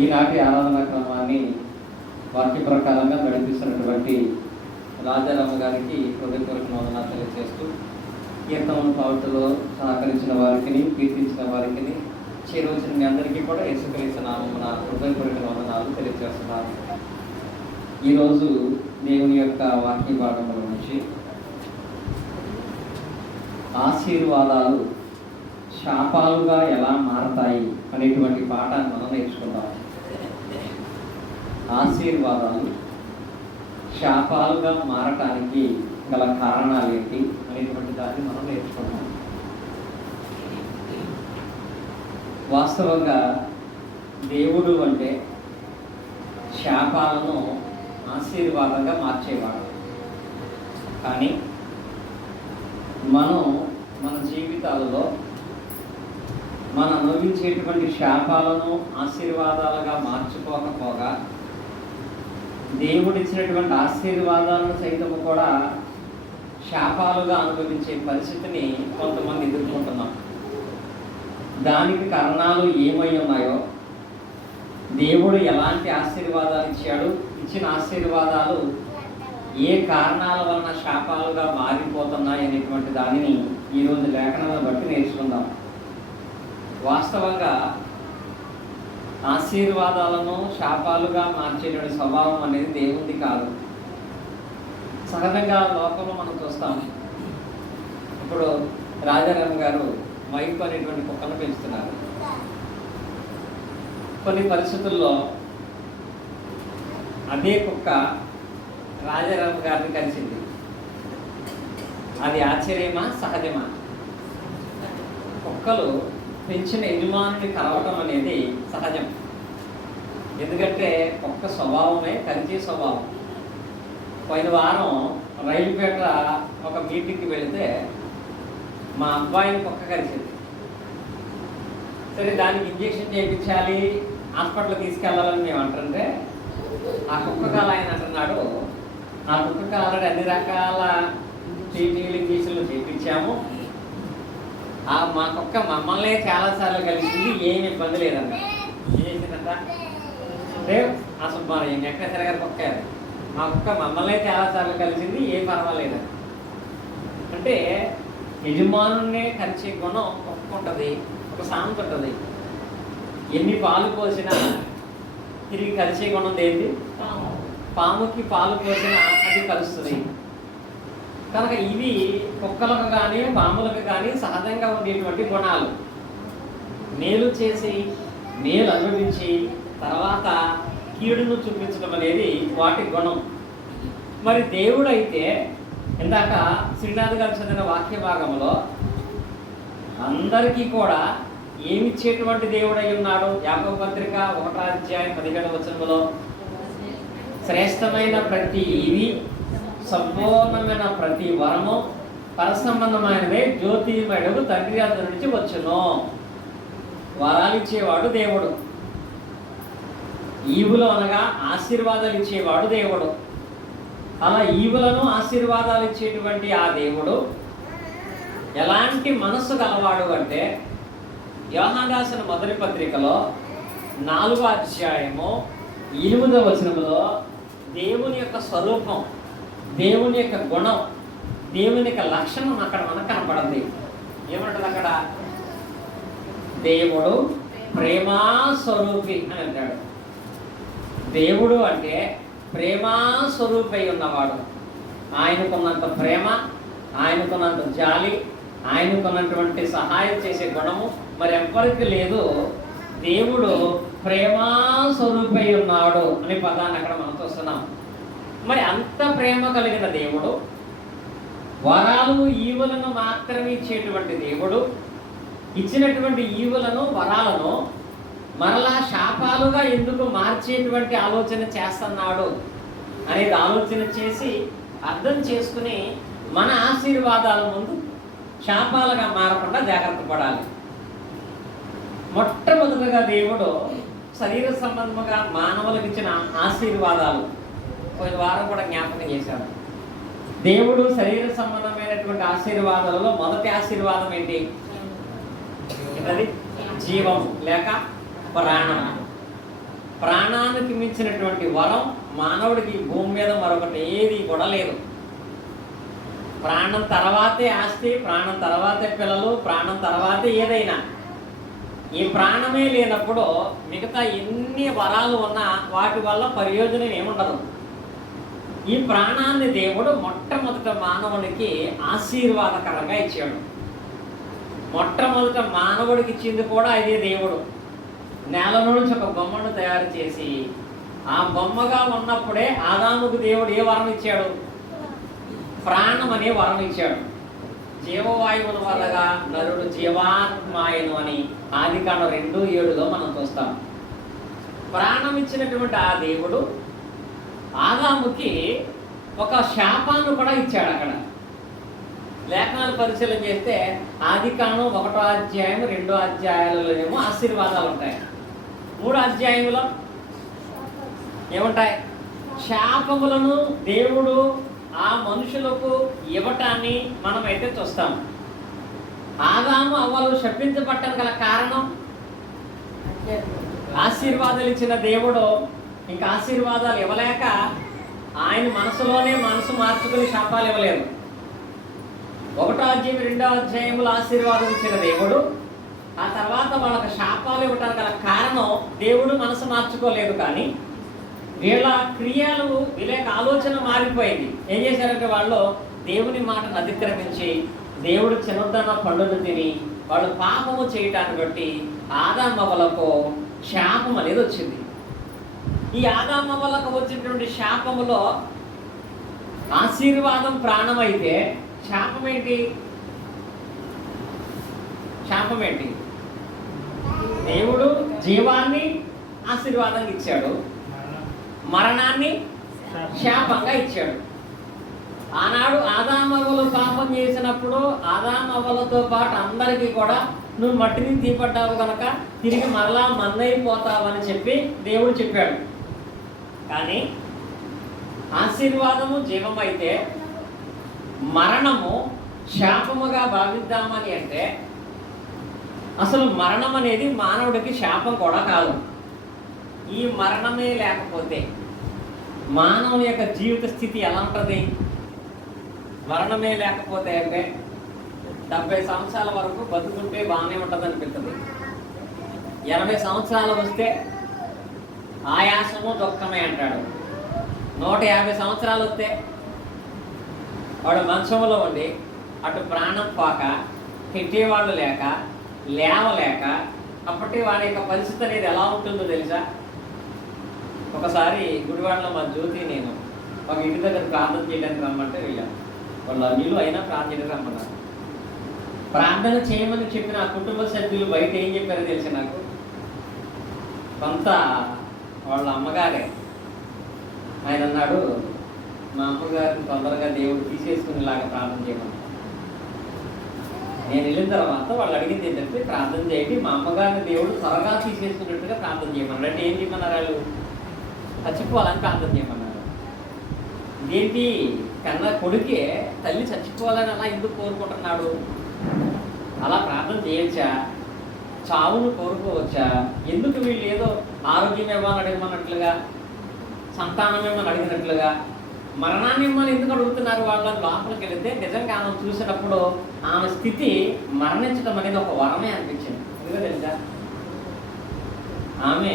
ఈనాటి ఆరాధనా క్రమాన్ని వాక్య ప్రకారంగా నడిపిస్తున్నటువంటి రాజారామ గారికి హృదయపూర్వక వందనాలు తెలియజేస్తూ, కీర్తనలు పాటలో సహకరించిన వారికి, కీర్తించిన వారికి, చేరవచ్చిన మీ అందరికీ కూడా యేసుక్రీస్తు నామమున హృదయపూర్వక వందనాలు తెలియజేస్తున్నాను. ఈరోజు దేవుని యొక్క వాక్య భాగముల నుంచి ఆశీర్వాదాలు శాపాలుగా ఎలా మారతాయి అనేటువంటి పాఠాన్ని మనం నేర్చుకుందాం. ఆశీర్వాదాలు శాపాలుగా మారటానికి గల కారణాలు ఏంటి అనేటువంటి దాన్ని మనం నేర్చుకుందాం. వాస్తవంగా దేవుడు అంటే శాపాలను ఆశీర్వాదంగా మార్చేవాడు. కానీ మనం మన జీవితాలలో మనం అనుభవించేటువంటి శాపాలను ఆశీర్వాదాలుగా మార్చుకోకపోగా దేవుడిచ్చినటువంటి ఆశీర్వాదాలను సైతం కూడా శాపాలుగా అనుభవించే పరిస్థితిని కొంతమంది ఎదుర్కొంటున్నాం. దానికి కారణాలు ఏమై ఉన్నాయో, దేవుడు ఎలాంటి ఆశీర్వాదాలు ఇచ్చాడు, ఇచ్చిన ఆశీర్వాదాలు ఏ కారణాల వలన శాపాలుగా మారిపోతున్నాయి అనేటువంటి దానిని ఈరోజు లేఖనాలను బట్టి నేర్చుకుందాం. వాస్తవంగా ఆశీర్వాదాలను శాపాలుగా మార్చేటువంటి స్వభావం అనేది దేవుంది కాదు. సహజంగా లోకంలో మనం చూస్తాం. ఇప్పుడు రాజారాం గారు మైకు అనేటువంటి కుక్కను పెంచుతున్నారు. కొన్ని పరిస్థితుల్లో అదే కుక్క రాజారాం గారిని కలిసింది. అది ఆశ్చర్యమా, సహజమా? కుక్కలు పెంచిన యజమానిని కలవటం అనేది సహజం. ఎందుకంటే కుక్క స్వభావమే కలిసే స్వభావం. పోయిన వారం రైలుపేట ఒక మీటింగ్కి వెళితే మా అబ్బాయిని కుక్క కలిసింది. సరే, దానికి ఇంజెక్షన్ చేయించాలి, హాస్పిటల్ తీసుకెళ్ళాలని మేము అంటుంటే ఆ కుక్క కాల ఆయన అంటున్నాడు, ఆ కుక్క ఆల్రెడీ అన్ని రకాల టీటీలు ఇంజక్షన్లు చేయించాము, మా కుక్క మమ్మల్ని చాలాసార్లు కలిసింది, ఏమి ఇబ్బంది లేదన్న. ఏం చేసిందంట? ఆ సుబ్బారావు వెంకటేశ్వర గారి కుక్క, మా కుక్క మమ్మల్ని చాలాసార్లు కలిసింది, ఏం పర్వాలేదు. అంటే యజమానున్నే కలిసే గుణం కుక్క ఉంటుంది. ఒక సామెత ఉంటుంది, ఎన్ని పాలు పోసినా తిరిగి కలిసే గుణం ఏంటి? పాముకి పాలు పోసినా అది కలుస్తుంది. కనుక ఇవి కుక్కలకు కానీ పాములకు కానీ సహజంగా ఉండేటువంటి గుణాలు. మేలు చేసి మేలు అనుభవించి తర్వాత కీడును చూపించడం అనేది వాటి గుణం. మరి దేవుడు అయితే ఇందాక శ్రీనాథ్ గారు చదివిన వాక్య భాగంలో అందరికీ కూడా ఏమిచ్చేటువంటి దేవుడు అయి ఉన్నాడు? యాకోబు పత్రిక 1:17 శ్రేష్టమైన ప్రతి ఇవి, సంపూర్ణమైన ప్రతి వరము పరసంబంధమైనదే, జ్యోతిర్మయుడు తండ్రి అతని నుంచి వచ్చును. వరాలు ఇచ్చేవాడు దేవుడు. ఈవులు అనగా ఆశీర్వాదాలు ఇచ్చేవాడు దేవుడు. అలా ఈవులను ఆశీర్వాదాలు ఇచ్చేటువంటి ఆ దేవుడు ఎలాంటి మనస్సు గలవాడు అంటే, యోహాను రాసిన మొదటి పత్రికలో 4:8 దేవుని యొక్క స్వరూపం, దేవుని యొక్క గుణం, దేవుని యొక్క లక్షణం అక్కడ మనకు కనపడింది. ఏమంటుంది అక్కడ? దేవుడు ప్రేమా స్వరూపి అని అంటాడు. దేవుడు అంటే ప్రేమా స్వరూపై ఉన్నవాడు. ఆయనకున్నంత ప్రేమ, ఆయనకున్నంత జాలి, ఆయనకున్నటువంటి సహాయం చేసే గుణము మరి ఎవ్వరికి లేదు. దేవుడు ప్రేమా స్వరూపై ఉన్నాడు అనే పదాన్ని అక్కడ మనం చూస్తున్నాం. మరి అంత ప్రేమ కలిగిన దేవుడు, వరాలు ఈవులను మాత్రమే ఇచ్చేటువంటి దేవుడు, ఇచ్చినటువంటి ఈవులను వరాలను మరలా శాపాలుగా ఎందుకు మార్చేటువంటి ఆలోచన చేస్తున్నాడు అనేది ఆలోచన చేసి అర్థం చేసుకుని మన ఆశీర్వాదాల ముందు శాపాలుగా మారకుండా జాగ్రత్త పడాలి. మొట్టమొదటిగా దేవుడు శరీర సంబంధముగా మానవులకు ఇచ్చిన ఆశీర్వాదాలు పోయిన వారం కూడా జ్ఞాపకం చేశాడు. దేవుడు శరీర సంబంధమైనటువంటి ఆశీర్వాదాలలో మొదటి ఆశీర్వాదం ఏంటి? జీవం లేక ప్రాణం. ప్రాణానికి మించినటువంటి వరం మానవుడికి భూమి మీద మరొకటి ఏది కూడా లేదు. ప్రాణం తర్వాతే ఆస్తి, ప్రాణం తర్వాతే పిల్లలు, ప్రాణం తర్వాతే ఏదైనా. ఈ ప్రాణమే లేనప్పుడు మిగతా ఎన్ని వరాలు ఉన్నా వాటి వల్ల ప్రయోజనం ఏముండదు. ఈ ప్రాణాన్ని దేవుడు మొట్టమొదట మానవునికి ఆశీర్వాదకరంగా ఇచ్చాడు. మొట్టమొదట మానవుడికి ఇచ్చింది కూడా ఇదే. దేవుడు నేల నుంచి ఒక బొమ్మను తయారు చేసి ఆ బొమ్మగా ఉన్నప్పుడే ఆదాముకు దేవుడు ఏ వరం ఇచ్చాడు? ప్రాణం అనే వరం ఇచ్చాడు. జీవవాయువుల వల్లగా నరుడు జీవాత్మాయను అని ఆదికాండం 2:7 మనం చూస్తాం. ప్రాణం ఇచ్చినటువంటి ఆ దేవుడు ఆదాముకి ఒక శాపాన్ని కూడా ఇచ్చాడు. అక్కడ లేఖనాలు పరిశీలన చేస్తే ఆదికాండం 1వ అధ్యాయం 2వ అధ్యాయాలలోనేమో ఆశీర్వాదాలు ఉంటాయి. 3వ అధ్యాయంలో ఏముంటాయి? శాపములను దేవుడు ఆ మనుషులకు ఇవ్వటాన్ని మనమైతే చూస్తాం. ఆదాము అవ్వలు శపించబట్టడానికి గల కారణం ఆశీర్వాదాలు ఇచ్చిన దేవుడు ఇంకా ఆశీర్వాదాలు ఇవ్వలేక ఆయన మనసులోనే మనసు మార్చుకుని శాపాలు ఇవ్వలేదు. 1వ అధ్యాయం 2వ అధ్యాయములు ఆశీర్వాదం ఇచ్చిన దేవుడు ఆ తర్వాత వాళ్ళకి శాపాలు ఇవ్వటానికి గల కారణం దేవుడు మనసు మార్చుకోలేదు. కానీ వీళ్ళ క్రియలు వీళ్ళ ఆలోచన మారిపోయింది. ఏం చేశారంటే వాళ్ళు దేవుని మాటను అతిక్రమించి దేవుడు చిన్నదన్న పండును తిని వాళ్ళు పాపము చేయటాన్ని బట్టి ఆదామవ్వలకు శాపం అనేది వచ్చింది. ఈ ఆదామవ్వలకు వచ్చినటువంటి శాపములో ఆశీర్వాదం ప్రాణం అయితే శాపం ఏంటి? శాపం ఏంటి? దేవుడు జీవాన్ని ఆశీర్వాదంగా ఇచ్చాడు, మరణాన్ని శాపంగా ఇచ్చాడు. ఆనాడు ఆదామవ్వలు పాపం చేసినప్పుడు ఆదామవ్వలతో పాటు అందరికీ కూడా నువ్వు మట్టిని తీపట్టావు కనుక తిరిగి మరలా మన్నైపోతావని చెప్పి దేవుడు చెప్పాడు. కానీ ఆశీర్వాదము జీవమైతే మరణము శాపముగా భావిద్దామని అంటే అసలు మరణం అనేది మానవుడికి శాపం కూడా కాదు. ఈ మరణమే లేకపోతే మానవుని యొక్క జీవిత స్థితి ఎలా ఉంటుంది? మరణమే లేకపోతే అంటే 70 సంవత్సరాల వరకు బతుకుంటే బాగానే ఉంటుంది అనిపిస్తుంది. 80 సంవత్సరాలు వస్తే ఆయాసము దుఃఖమే అంటాడు. 150 సంవత్సరాలు వస్తే వాడు మంచంలో ఉండి అటు ప్రాణం పోక తిట్టేవాళ్ళు లేక లేవలేక అప్పటి వాడి యొక్క పరిస్థితి అనేది ఎలా ఉంటుందో తెలుసా? ఒకసారి గుడివాడలో మా జ్యోతి నేను ఒక ఇంటి దగ్గర ప్రార్థన చేయడానికి రమ్మంటే వెళ్ళాను. వాళ్ళు నీళ్ళు అయినా ప్రార్థన చేయడానికి రమ్మన్నారు. ప్రార్థన చేయమని చెప్పిన ఆ కుటుంబ సభ్యులు బయట ఏం చెప్పారో తెలిసి నాకు, కొంత వాళ్ళ అమ్మగారే ఆయన అన్నాడు, మా అమ్మగారిని తొందరగా దేవుడు తీసేసుకునేలాగా ప్రార్థన చేయమన్నారు. నేను వెళ్ళిన తర్వాత వాళ్ళు అడిగింది ఏంటంటే ప్రార్థన చేయండి, మా అమ్మగారిని దేవుడు త్వరగా తీసేసుకున్నట్టుగా ప్రార్థన చేయమన్నారు. అంటే ఏం చేయమన్నారు? వాళ్ళు చచ్చిపోవాలని ప్రార్థన చేయమన్నారు. ఏంటి కన్నా కొడుకే తల్లి చచ్చిపోవాలని అలా ఎందుకు కోరుకుంటున్నాడు? అలా ప్రార్థన చేయొచ్చా? చావును కోరుకోవచ్చా? ఎందుకు వీళ్ళు ఏదో ఆరోగ్యం ఇవ్వాలని అడగమన్నట్లుగా, సంతానం ఇవ్వమని అడిగినట్లుగా మరణాన్ని ఇవ్వమని ఎందుకు అడుగుతున్నారు? వాళ్ళని లోపలికి వెళితే నిజంగా ఆమె చూసినప్పుడు ఆమె స్థితి మరణించడం అనేది ఒక వరమే అనిపించింది. ఎందుకో తెలుసా? ఆమె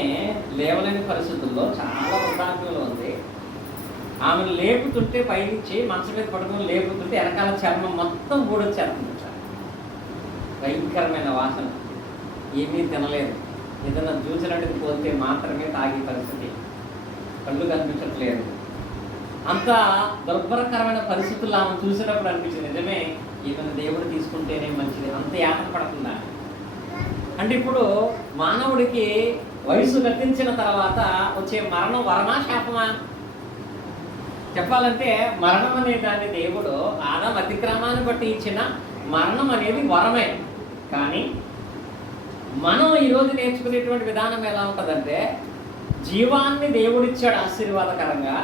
లేవలేని పరిస్థితుల్లో చాలా వృద్ధాప్యంలో ఉంది. ఆమెను లేపుతుంటే పైనుంచి మంచం మీద పడుకొని లేపుతుంటే వెనకాల చర్మం మొత్తం బూడొచ్చేస్తుంది. భయంకరమైన వాసన. ఏమీ తినలేదు. ఏదైనా చూసినట్టుకు పోతే మాత్రమే తాగే పరిస్థితి. కళ్ళు కనిపించట్లేదు. అంత దుర్భరకరమైన పరిస్థితుల్లో ఆమె చూసినప్పుడు అనిపించింది, నిజమే ఏమైనా దేవుడు తీసుకుంటేనే మంచిది. అంత యాతన పడుతుందా అంటే? ఇప్పుడు మానవుడికి వయసు గతించిన తర్వాత వచ్చే మరణం వరమా శాపమా? చెప్పాలంటే మరణం అనే దాన్ని దేవుడు ఆదాము అతిక్రమాన్ని బట్టి ఇచ్చిన మరణం అనేది వరమే. కానీ మనం ఈరోజు నేర్చుకునేటువంటి విధానం ఎలా ఉంటుందంటే, జీవాన్ని దేవుడిచ్చాడు ఆశీర్వాదకరంగా,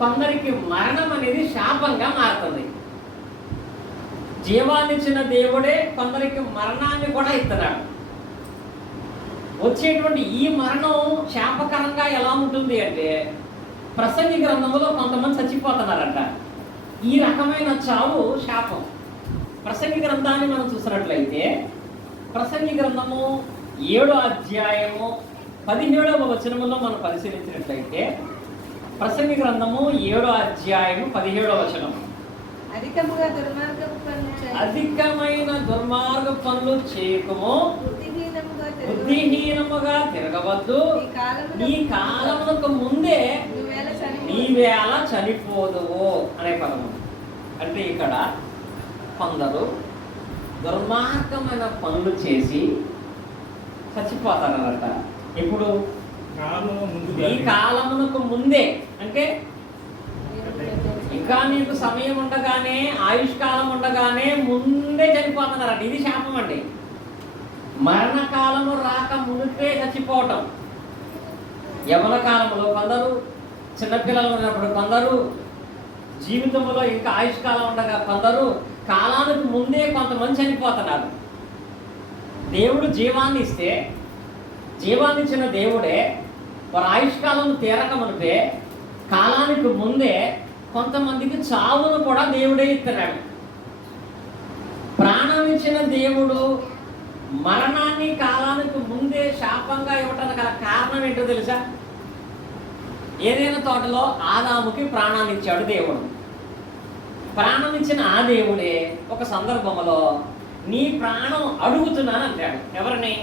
కొందరికి మరణం అనేది శాపంగా మారుతుంది. జీవాన్ని ఇచ్చిన దేవుడే కొందరికి మరణాన్ని కూడా ఇస్తున్నాడు. వచ్చేటువంటి ఈ మరణం శాపకరంగా జరుగుతుంది అంటే ప్రసంగి గ్రంథంలో కొంతమంది చచ్చిపోతున్నారట. ఈ రకమైన చావు శాపం. ప్రసంగి గ్రంథాన్ని మనం చూసినట్లయితే ప్రసంగి గ్రంథము 7వ అధ్యాయము 17వ వచనములో మనం పరిశీలించినట్లయితే ప్రసంగి గ్రంథము 7వ అధ్యాయము 17వ వచనం. అధికమైన దుర్మార్గ పనులు చేయకము, బుద్ధిహీనముగా తిరగవద్దు, ఈ కాలమునకు ముందే నీవేళ చనిపోదువు అనే పదము. అంటే ఇక్కడ కొందరు దుర్మార్గమైన పనులు చేసి చచ్చిపోతారన్నట. ఇప్పుడు ఈ కాలమునకు ముందే అంటే ఇంకా నీకు సమయం ఉండగానే, ఆయుష్కాలం ఉండగానే ముందే చనిపోతున్నారట. ఇది శాపం అండి. మరణకాలము రాక మునిపే చచ్చిపోవటం. యవన కాలంలో కొందరు, చిన్నపిల్లలు ఉన్నప్పుడు కొందరు, జీవితంలో ఇంకా ఆయుష్కాలం ఉండగా కొందరు, కాలానికి ముందే కొంతమంది చనిపోతున్నారు. దేవుడు జీవాన్ని ఇస్తే, జీవాన్ని ఇచ్చిన దేవుడే వారి ఆయుష్కాలం తీరక మునిపే కాలానికి ముందే కొంతమందికి చావును కూడా దేవుడే ఇస్తున్నాడు. ప్రాణం ఇచ్చిన దేవుడు మరణాన్ని కాలానికి ముందే శాపంగా ఇవ్వటానికి గల కారణం ఏంటో తెలుసా? ఏదైనా తోటలో ఆదాముకి ప్రాణాన్ని ఇచ్చాడు దేవుడు. ప్రాణం ఇచ్చిన ఆ దేవుడే ఒక సందర్భంలో నీ ప్రాణం అడుగుతున్నాను అంటాడు. ఎవరిని?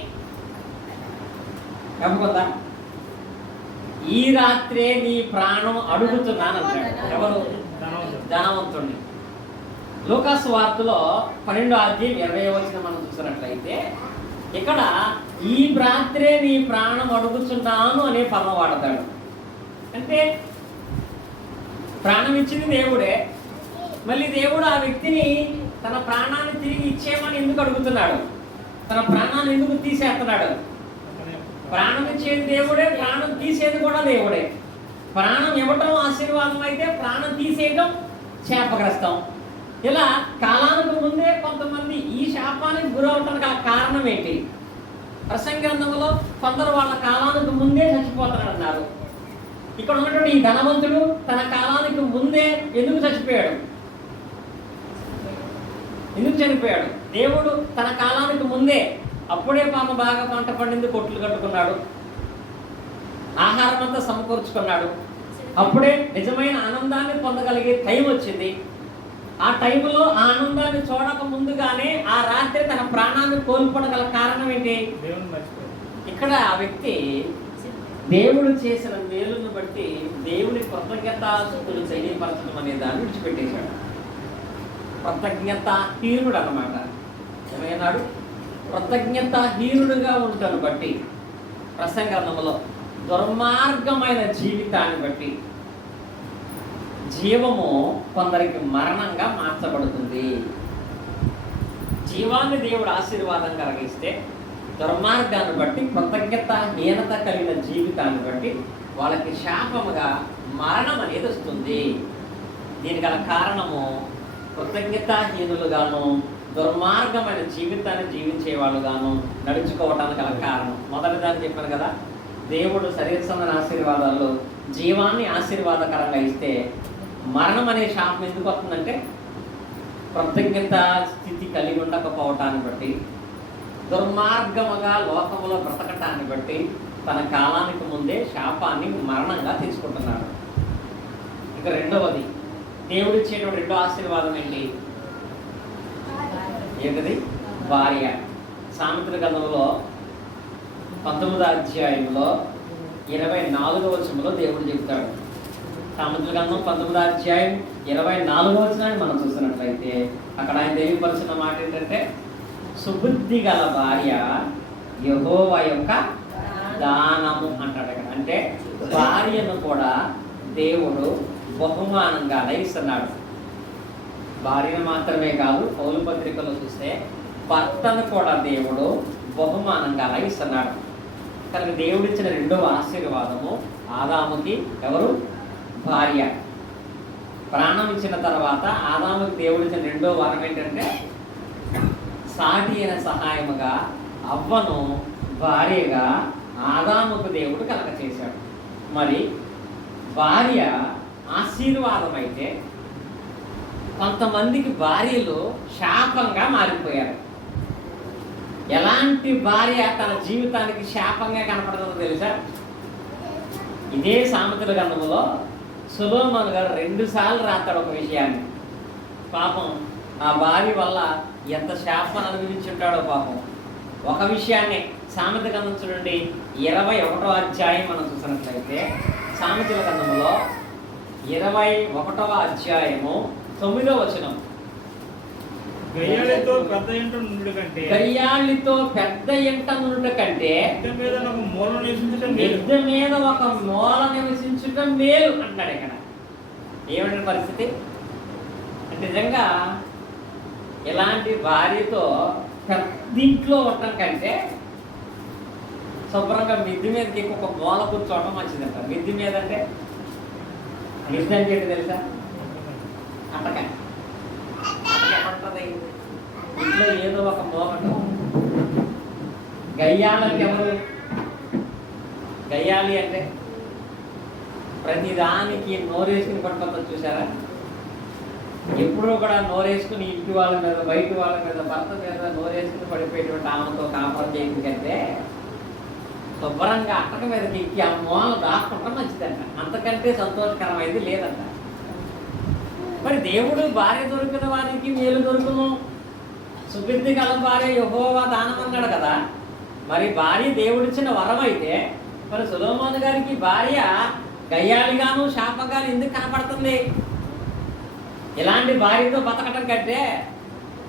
ఎవరుకుందా? ఈ రాత్రే నీ ప్రాణం అడుగుతున్నాను అంటాడు. ఎవరు? ధనవంతుడిని. లూకాసు వార్తలో 12వ అధ్యాయం 20వ వచనం మనం చూసినట్లయితే ఇక్కడ ఈ రాత్రే నీ ప్రాణం అడుగుతున్నాను అనే పదం వాడతాడు. అంటే ప్రాణం ఇచ్చింది దేవుడే, మళ్ళీ దేవుడు ఆ వ్యక్తిని తన ప్రాణాన్ని తిరిగి ఇచ్చేయమని ఎందుకు అడుగుతున్నాడు? తన ప్రాణాన్ని ఎందుకు తీసేస్తున్నాడు? ప్రాణం ఇచ్చేది దేవుడే, ప్రాణం తీసేది కూడా దేవుడే. ప్రాణం ఇవ్వటం ఆశీర్వాదం అయితే ప్రాణం తీసేయటం శాపగ్రస్తం. ఇలా కాలానికి ముందే కొంతమంది ఈ శాపానికి గురవటానికి గల కారణం ఏంటి? ప్రసంగి గ్రంథంలో కొందరు వాళ్ళ కాలానికి ముందే చచ్చిపోతారన్నారు. ఇక్కడ ఉన్నటువంటి ఈ ధనవంతుడు తన కాలానికి ముందే ఎందుకు చచ్చిపోయాడు? ఎందుకు చనిపోయాడు? దేవుడు తన కాలానికి ముందే, అప్పుడే పాప బాగా పంట పండింది, కొట్లు కట్టుకున్నాడు, ఆహారం అంతా సమకూర్చుకున్నాడు, అప్పుడే నిజమైన ఆనందాన్ని పొందగలిగే టైం వచ్చింది. ఆ టైంలో ఆ ఆనందాన్ని చూడక ముందుగానే ఆ రాత్రి తన ప్రాణాన్ని కోల్పోవడం కారణం ఏంటి? ఇక్కడ ఆ వ్యక్తి దేవుడు చేసిన మేలును బట్టి దేవుని కృతజ్ఞతాస్తుతులు తెలియపరచడం అనే దాన్ని విడిచిపెట్టేశాడు. కృతజ్ఞతాహీనుడు అన్నమాట. ఏమైనాడు? కృతజ్ఞతాహీనుడుగా ఉంటాను బట్టి ప్రసంగి గ్రంథంలో దుర్మార్గమైన జీవితాన్ని బట్టి జీవము కొందరికి మరణంగా మార్చబడుతుంది. జీవాన్ని దేవుడు ఆశీర్వాదం కలిగిస్తే దుర్మార్గాన్ని బట్టి, కృతజ్ఞతాహీనత కలిగిన జీవితాన్ని బట్టి వాళ్ళకి శాపముగా మరణం అనేది వస్తుంది. దీనికి గల కారణము కృతజ్ఞతాహీనులుగాను దుర్మార్గమైన జీవితాన్ని జీవించే వాళ్ళుగాను నడుచుకోవటానికి గల కారణం. మొదటిదాన్ని చెప్పాను కదా, దేవుడు శరీర సంబంధ ఆశీర్వాదాలు జీవాన్ని ఆశీర్వాదకరంగా ఇస్తే మరణం అనే శాపం ఎందుకు వస్తుందంటే కృతజ్ఞత స్థితి కలిగి ఉండకపోవటాన్ని బట్టి, దుర్మార్గముగా లోకములో బ్రతకటాన్ని బట్టి తన కాలానికి ముందే శాపాన్ని మరణంగా తీసుకుంటున్నాడు. ఇక రెండవది, దేవుడు ఇచ్చేటువంటి రెండో ఆశీర్వాదం ఏంటి? ఏంటిది? భార్య. సామెతల గ్రంథంలో 19వ అధ్యాయంలో 24వ వచనంలో దేవుడు చెప్తాడు. సామెతల గ్రంథం 19వ అధ్యాయం 24వ వచనాన్ని మనం చూసినట్లయితే అక్కడ ఆయన తెలియపరిచిన మాట ఏంటంటే, సుబుద్ధి గల భార్య యెహోవా యొక్క దానము అంటాడు. అంటే భార్యను కూడా దేవుడు బహుమానంగా ఇస్తున్నాడు. భార్యను మాత్రమే కాదు, పౌలు పత్రికలో చూస్తే భర్తను కూడా దేవుడు బహుమానంగా ఇస్తున్నాడు. కనుక దేవుడిచ్చిన రెండవ ఆశీర్వాదము ఆదాముకి ఎవరు? భార్య. ప్రాణం ఇచ్చిన తర్వాత ఆదాముకి దేవుడిచ్చిన రెండో వరం ఏంటంటే సాటి అయిన సహాయముగా అవ్వను భార్యగా ఆదాముకు దేవుడు కలగ చేశాడు. మరి భార్య ఆశీర్వాదం అయితే కొంతమందికి భార్యలు శాపంగా మారిపోయారు. ఎలాంటి భార్య తన జీవితానికి శాపంగా కనపడుతుందో తెలుసా? ఇదే సామెతల గ్రంథంలో సొలొమోను గారు 2 సార్లు రాస్తాడు ఒక విషయాన్ని. పాపం ఆ భార్య వల్ల ఎంత శాపం అనుభవించుంటాడో పాపం. ఒక విషయాన్ని సామెత గ్రంథం చూడండి, 21వ అధ్యాయం మనం చూసినట్లయితే సామెతల గ్రంథంలో 21వ అధ్యాయము 9వ వచనం. గయ్యాళితో పెద్ద ఇంట నుండుట కంటే మిద్దె మీద ఒక మూల నివసించటం మేలు అంటాడు. ఇక్కడ ఏమంటే పరిస్థితి అంటే నిజంగా ఇలాంటి భార్యతో పెద్దింట్లో ఉండటం కంటే శుభ్రంగా మిద్దె మీదకి ఒక మూల కూర్చోవడం మంచిదంట. మిద్దె మీద అంటే మిద్దె అంటే ఏంటి తెలుసా? అట్టకాయ ఇంట్లో ఏదో ఒక మోగటం. గయ్యాలంటే ఎవరు? గయ్యాలి అంటే ప్రతిదానికి నోరేసుకుని పట్టుకొస్తారు చూసారా? ఎప్పుడూ కూడా నోరేసుకుని ఇంటి వాళ్ళ మీద, బయట వాళ్ళ మీద, భర్త మీద నోరేసుకుని పడిపోయేటువంటి ఆమెతో కాపురం చేయడం కంటే శుభ్రంగా అట్టక మీదకి ఎక్కి ఆ మూల దాక్కుంటాం మంచిదంట. అంతకంటే సంతోషకరమైంది లేదంట. మరి దేవుడు భార్య దొరికిన వారికి మేలు దొరుకును, సుబుద్ధి గల భార్య యెహోవా దానం అన్నాడు కదా. మరి భార్య దేవుడిచ్చిన వరం అయితే మరి సొలొమోను గారికి భార్య గయ్యాలిగాను శాపంగాను ఎందుకు కనపడుతుంది? ఇలాంటి భార్యతో బతకటం కంటే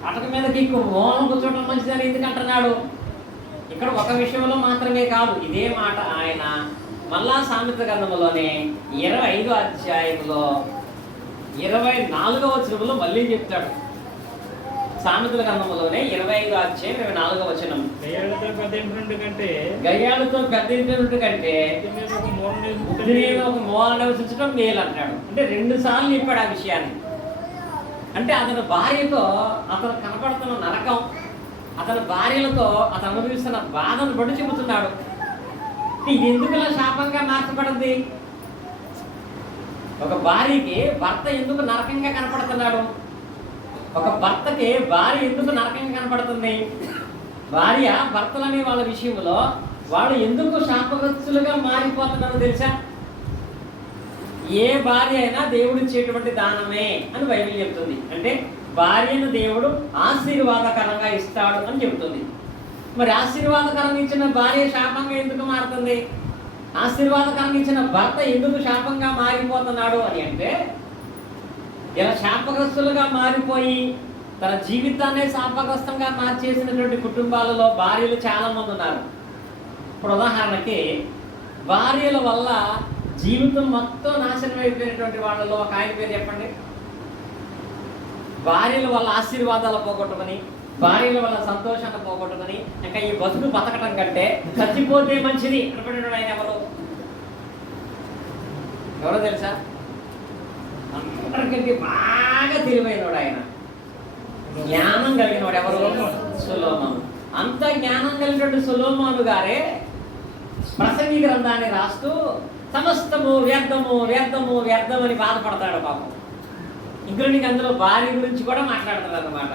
అటక మీదకి మూలం కూర్చోవడం మంచిదని ఎందుకు అంటున్నాడు? ఇక్కడ ఒక విషయంలో మాత్రమే కాదు, ఇదే మాట ఆయన మళ్ళా సామెత గ్రంథంలోనే 25వ అధ్యాయంలో 24వ వచనంలో మళ్ళీ చెప్తాడు. సామెతల గ్రంథంలోనే 25వ అధ్యాయం 24వ వచనం. గయ్యాళితో పెద్ద ఇంటి నుండి కంటే ఒక మూల నివసించడం మేలు అంటాడు. అంటే 2 సార్లు చెప్పాడు ఆ విషయాన్ని. అంటే అతని భార్యతో అతను కనపడుతున్న నరకం, అతని భార్యలతో అతను అనుభవిస్తున్న బాధను బట్టి చెబుతున్నాడు. ఇది ఎందుకు ఇలా శాపంగా మార్చబడింది? ఒక భార్యకి భర్త ఎందుకు నరకంగా కనపడుతున్నాడు? ఒక భర్తకి భార్య ఎందుకు నరకంగా కనపడుతుంది? భార్య భర్తలనే వాళ్ళ విషయంలో వాళ్ళు ఎందుకు శాపగ్రస్తులుగా మారిపోతున్నారో తెలుసా? ఏ భార్య అయినా దేవుడిచ్చేటువంటి దానమే అని బైబిల్ చెప్తుంది. అంటే భార్యను దేవుడు ఆశీర్వాదకరంగా ఇస్తాడు అని చెబుతుంది. మరి ఆశీర్వాదకరంగా ఇచ్చిన భార్య శాపంగా ఎందుకు మారుతుంది? ఆశీర్వాదకరంగా ఇచ్చిన భర్త ఎందుకు శాపంగా మారిపోతున్నాడు అని అంటే, ఇలా శాపగ్రస్తులుగా మారిపోయి తన జీవితాన్నే శాపగ్రస్తంగా మార్చేసినటువంటి కుటుంబాలలో భార్యలు చాలామంది ఉన్నారు. ఇప్పుడు ఉదాహరణకి భార్యల వల్ల జీవితం మొత్తం నాశనం అయిపోయినటువంటి వాళ్ళలో ఒక ఆయన పేరు చెప్పండి. భార్యల వల్ల ఆశీర్వాదాలు పోగొట్టమని, భార్యల వల్ల సంతోషాన్ని పోగొట్టమని, ఇంకా ఈ బతుకు బతకటం కంటే చచ్చిపోతే మంచిది అనుకునేవాడు ఆయన ఎవరో తెలుసా? అందరికంటే బాగా తెలివైనవాడు ఆయన, జ్ఞానం కలిగినవాడు. ఎవరు? సొలొమోను. అంత జ్ఞానం కలిగినటువంటి సొలొమోను గారే ప్రసంగి గ్రంథాన్ని రాస్తూ సమస్తము వ్యర్థము వ్యర్థము వ్యర్థం అని బాధపడతాడు పాపం. ఇంక్లూడింగ్ అందులో భార్య గురించి కూడా మాట్లాడతాడు అన్నమాట.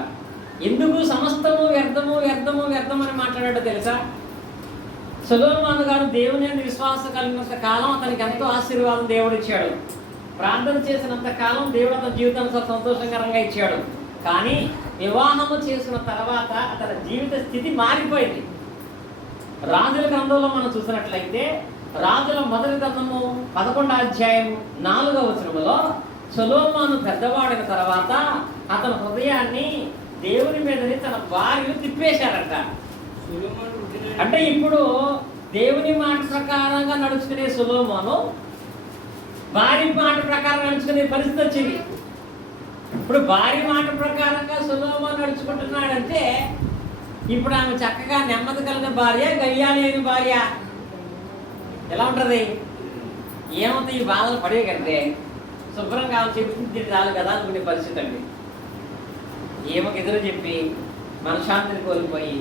ఎందుకు సమస్తము వ్యర్థము వ్యర్థము వ్యర్థం అని మాట్లాడాడో తెలుసా? సొలొమోను గారు దేవుని యందు విశ్వాసం కలిగినంత కాలం అతనికి ఎంతో ఆశీర్వాదం దేవుడు ఇచ్చాడు. ప్రార్థన చేసినంత కాలం దేవుడు అతని జీవితాన్ని సంతోషకరంగా ఇచ్చాడు. కానీ వివాహము చేసిన తర్వాత అతని జీవిత స్థితి మారిపోయింది. రాజుల గ్రంథంలో మనం చూసినట్లయితే రాజుల మొదటి గ్రంథము 11వ అధ్యాయం 4వ వచనంలో సొలొమోను పెద్దవాడిన తర్వాత అతని హృదయాన్ని దేవుని మీదని తన భార్యలు తిప్పేశారట. అంటే ఇప్పుడు దేవుని మాట ప్రకారంగా నడుచుకునే సొలొమోను భార్య మాట ప్రకారం నడుచుకునే పరిస్థితి వచ్చింది. ఇప్పుడు భార్య మాట ప్రకారంగా సొలొమోను నడుచుకుంటున్నాడంటే ఇప్పుడు ఆమె చక్కగా నెమ్మది కలిగిన భార్య, గయ్యాలి అయిన భార్య ఎలా ఉంటుంది? ఏమవుతుంది? ఈ బాధలు పడే కంటే శుభ్రంగా ఆమె చెప్పింది చాలు కదా అనుకునే పరిస్థితి అండి. ఏమకు ఎదురు చెప్పి మనశ్శాంతిని కోల్పోయి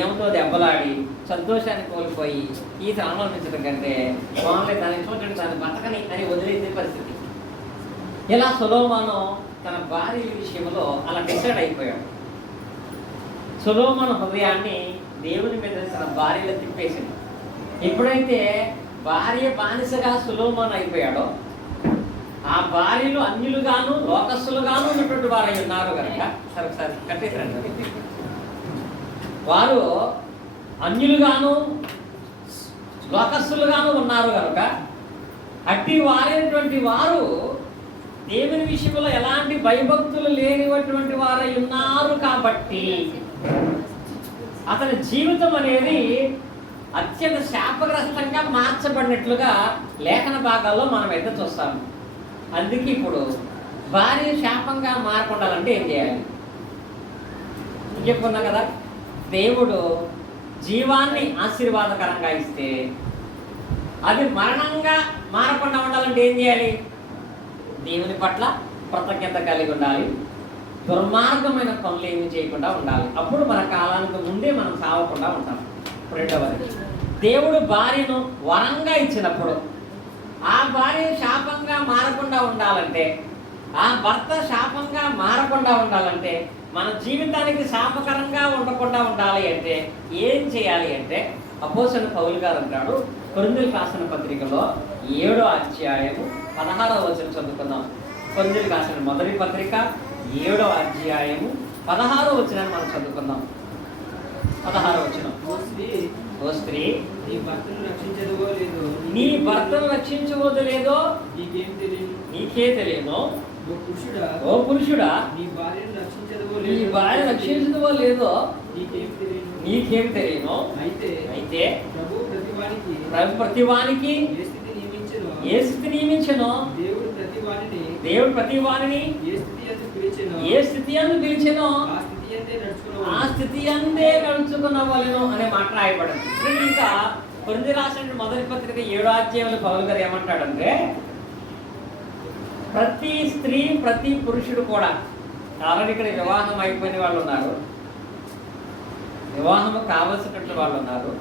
ఏమతో దెబ్బలాడి సంతోషాన్ని కోల్పోయి ఈ శ్రమను అనుభవించడం కంటే మామూలుగా దాన్ని చూడండి దాన్ని బతకని అని వదిలేసే పరిస్థితి. ఇలా సొలొమోను తన భార్య విషయంలో అలా డిసైడ్ అయిపోయాడు. సొలొమోను హృదయాన్ని దేవుని మీద తన భార్యలో తిప్పేసింది. ఎప్పుడైతే భార్య బానిసగా సొలొమోను అయిపోయాడో ఆ భార్యలు అన్యులుగాను లోకస్తులుగాను ఉన్నటువంటి వారు ఉన్నారు కనుక సరే కట్టేసారండి. వారు అన్యులుగాను లోకస్తులుగాను ఉన్నారు కనుక అట్టి వారైనటువంటి వారు దేవుని విషయంలో ఎలాంటి భయభక్తులు లేనిటువంటి వారై ఉన్నారు కాబట్టి అతని జీవితం అనేది అత్యంత శాపగ్రస్తంగా మార్చబడినట్లుగా లేఖన భాగాల్లో మనం అయితే చూస్తాము. అందుకే ఇప్పుడు భార్య శాపంగా మారకుండాలంటే ఏం చేయాలి చెప్పుకున్నా కదా. దేవుడు జీవాన్ని ఆశీర్వాదకరంగా ఇస్తే అది మరణంగా మారకుండా ఉండాలంటే ఏం చేయాలి? దేవుని పట్ల కృతజ్ఞత కలిగి ఉండాలి. దుర్మార్గమైన పనులు ఏమి చేయకుండా ఉండాలి. అప్పుడు మన కాలానికి ముందే మనం సావకుండా ఉంటాం. రెండవది, దేవుడు భార్యను వరంగా ఇచ్చినప్పుడు ఆ భార్య శాపంగా మారకుండా ఉండాలంటే, ఆ భర్త శాపంగా మారకుండా ఉండాలంటే, మన జీవితానికి శాపకరంగా ఉండకుండా ఉండాలి అంటే ఏం చేయాలి అంటే అపోస్తలుడైన పౌలు గారు అంటాడు. కొరింథీయులకు రాసిన పత్రికలో 7వ అధ్యాయము 16వ వచనం చదువుకుందాం. కొరింథీయులకు రాసిన మొదటి పత్రిక 7వ అధ్యాయము 16వ వచనాన్ని మనం చదువుకుందాం. 16వ వచనం. ఓ స్త్రీ, నీ భర్తను రక్షించదువో లేదో, నీ భర్తను రక్షించవద్దు లేదో నీకేం తెలియదు. నీకే తెలియను. ఓ పురుషుడా, నీ భార్యను రక్షించదువో నీ భార్య రక్షించదువో లేదో నీకేం తెలియదు. అయితే ప్రభు ప్రతివానికి ఏ స్థితి నియమించెనో దేవుడు ప్రతివానిని ఏ స్థితి అందు పిలిచెనో ఆ స్థితి అందే నడుచుకునవలెను అనే మాట రాయబడింది. ఇంకా కొరింథీ రాసిన మొదటి పత్రిక 7వ అధ్యాయంలో పౌలు గారు ఏమంటాడంటే, ప్రతి స్త్రీ ప్రతి పురుషుడు కూడా, ఆల్రెడీ ఇక్కడ వివాహం అయిపోయిన వాళ్ళు ఉన్నారు, వివాహము కావలసినట్లు వాళ్ళు ఉన్నారు,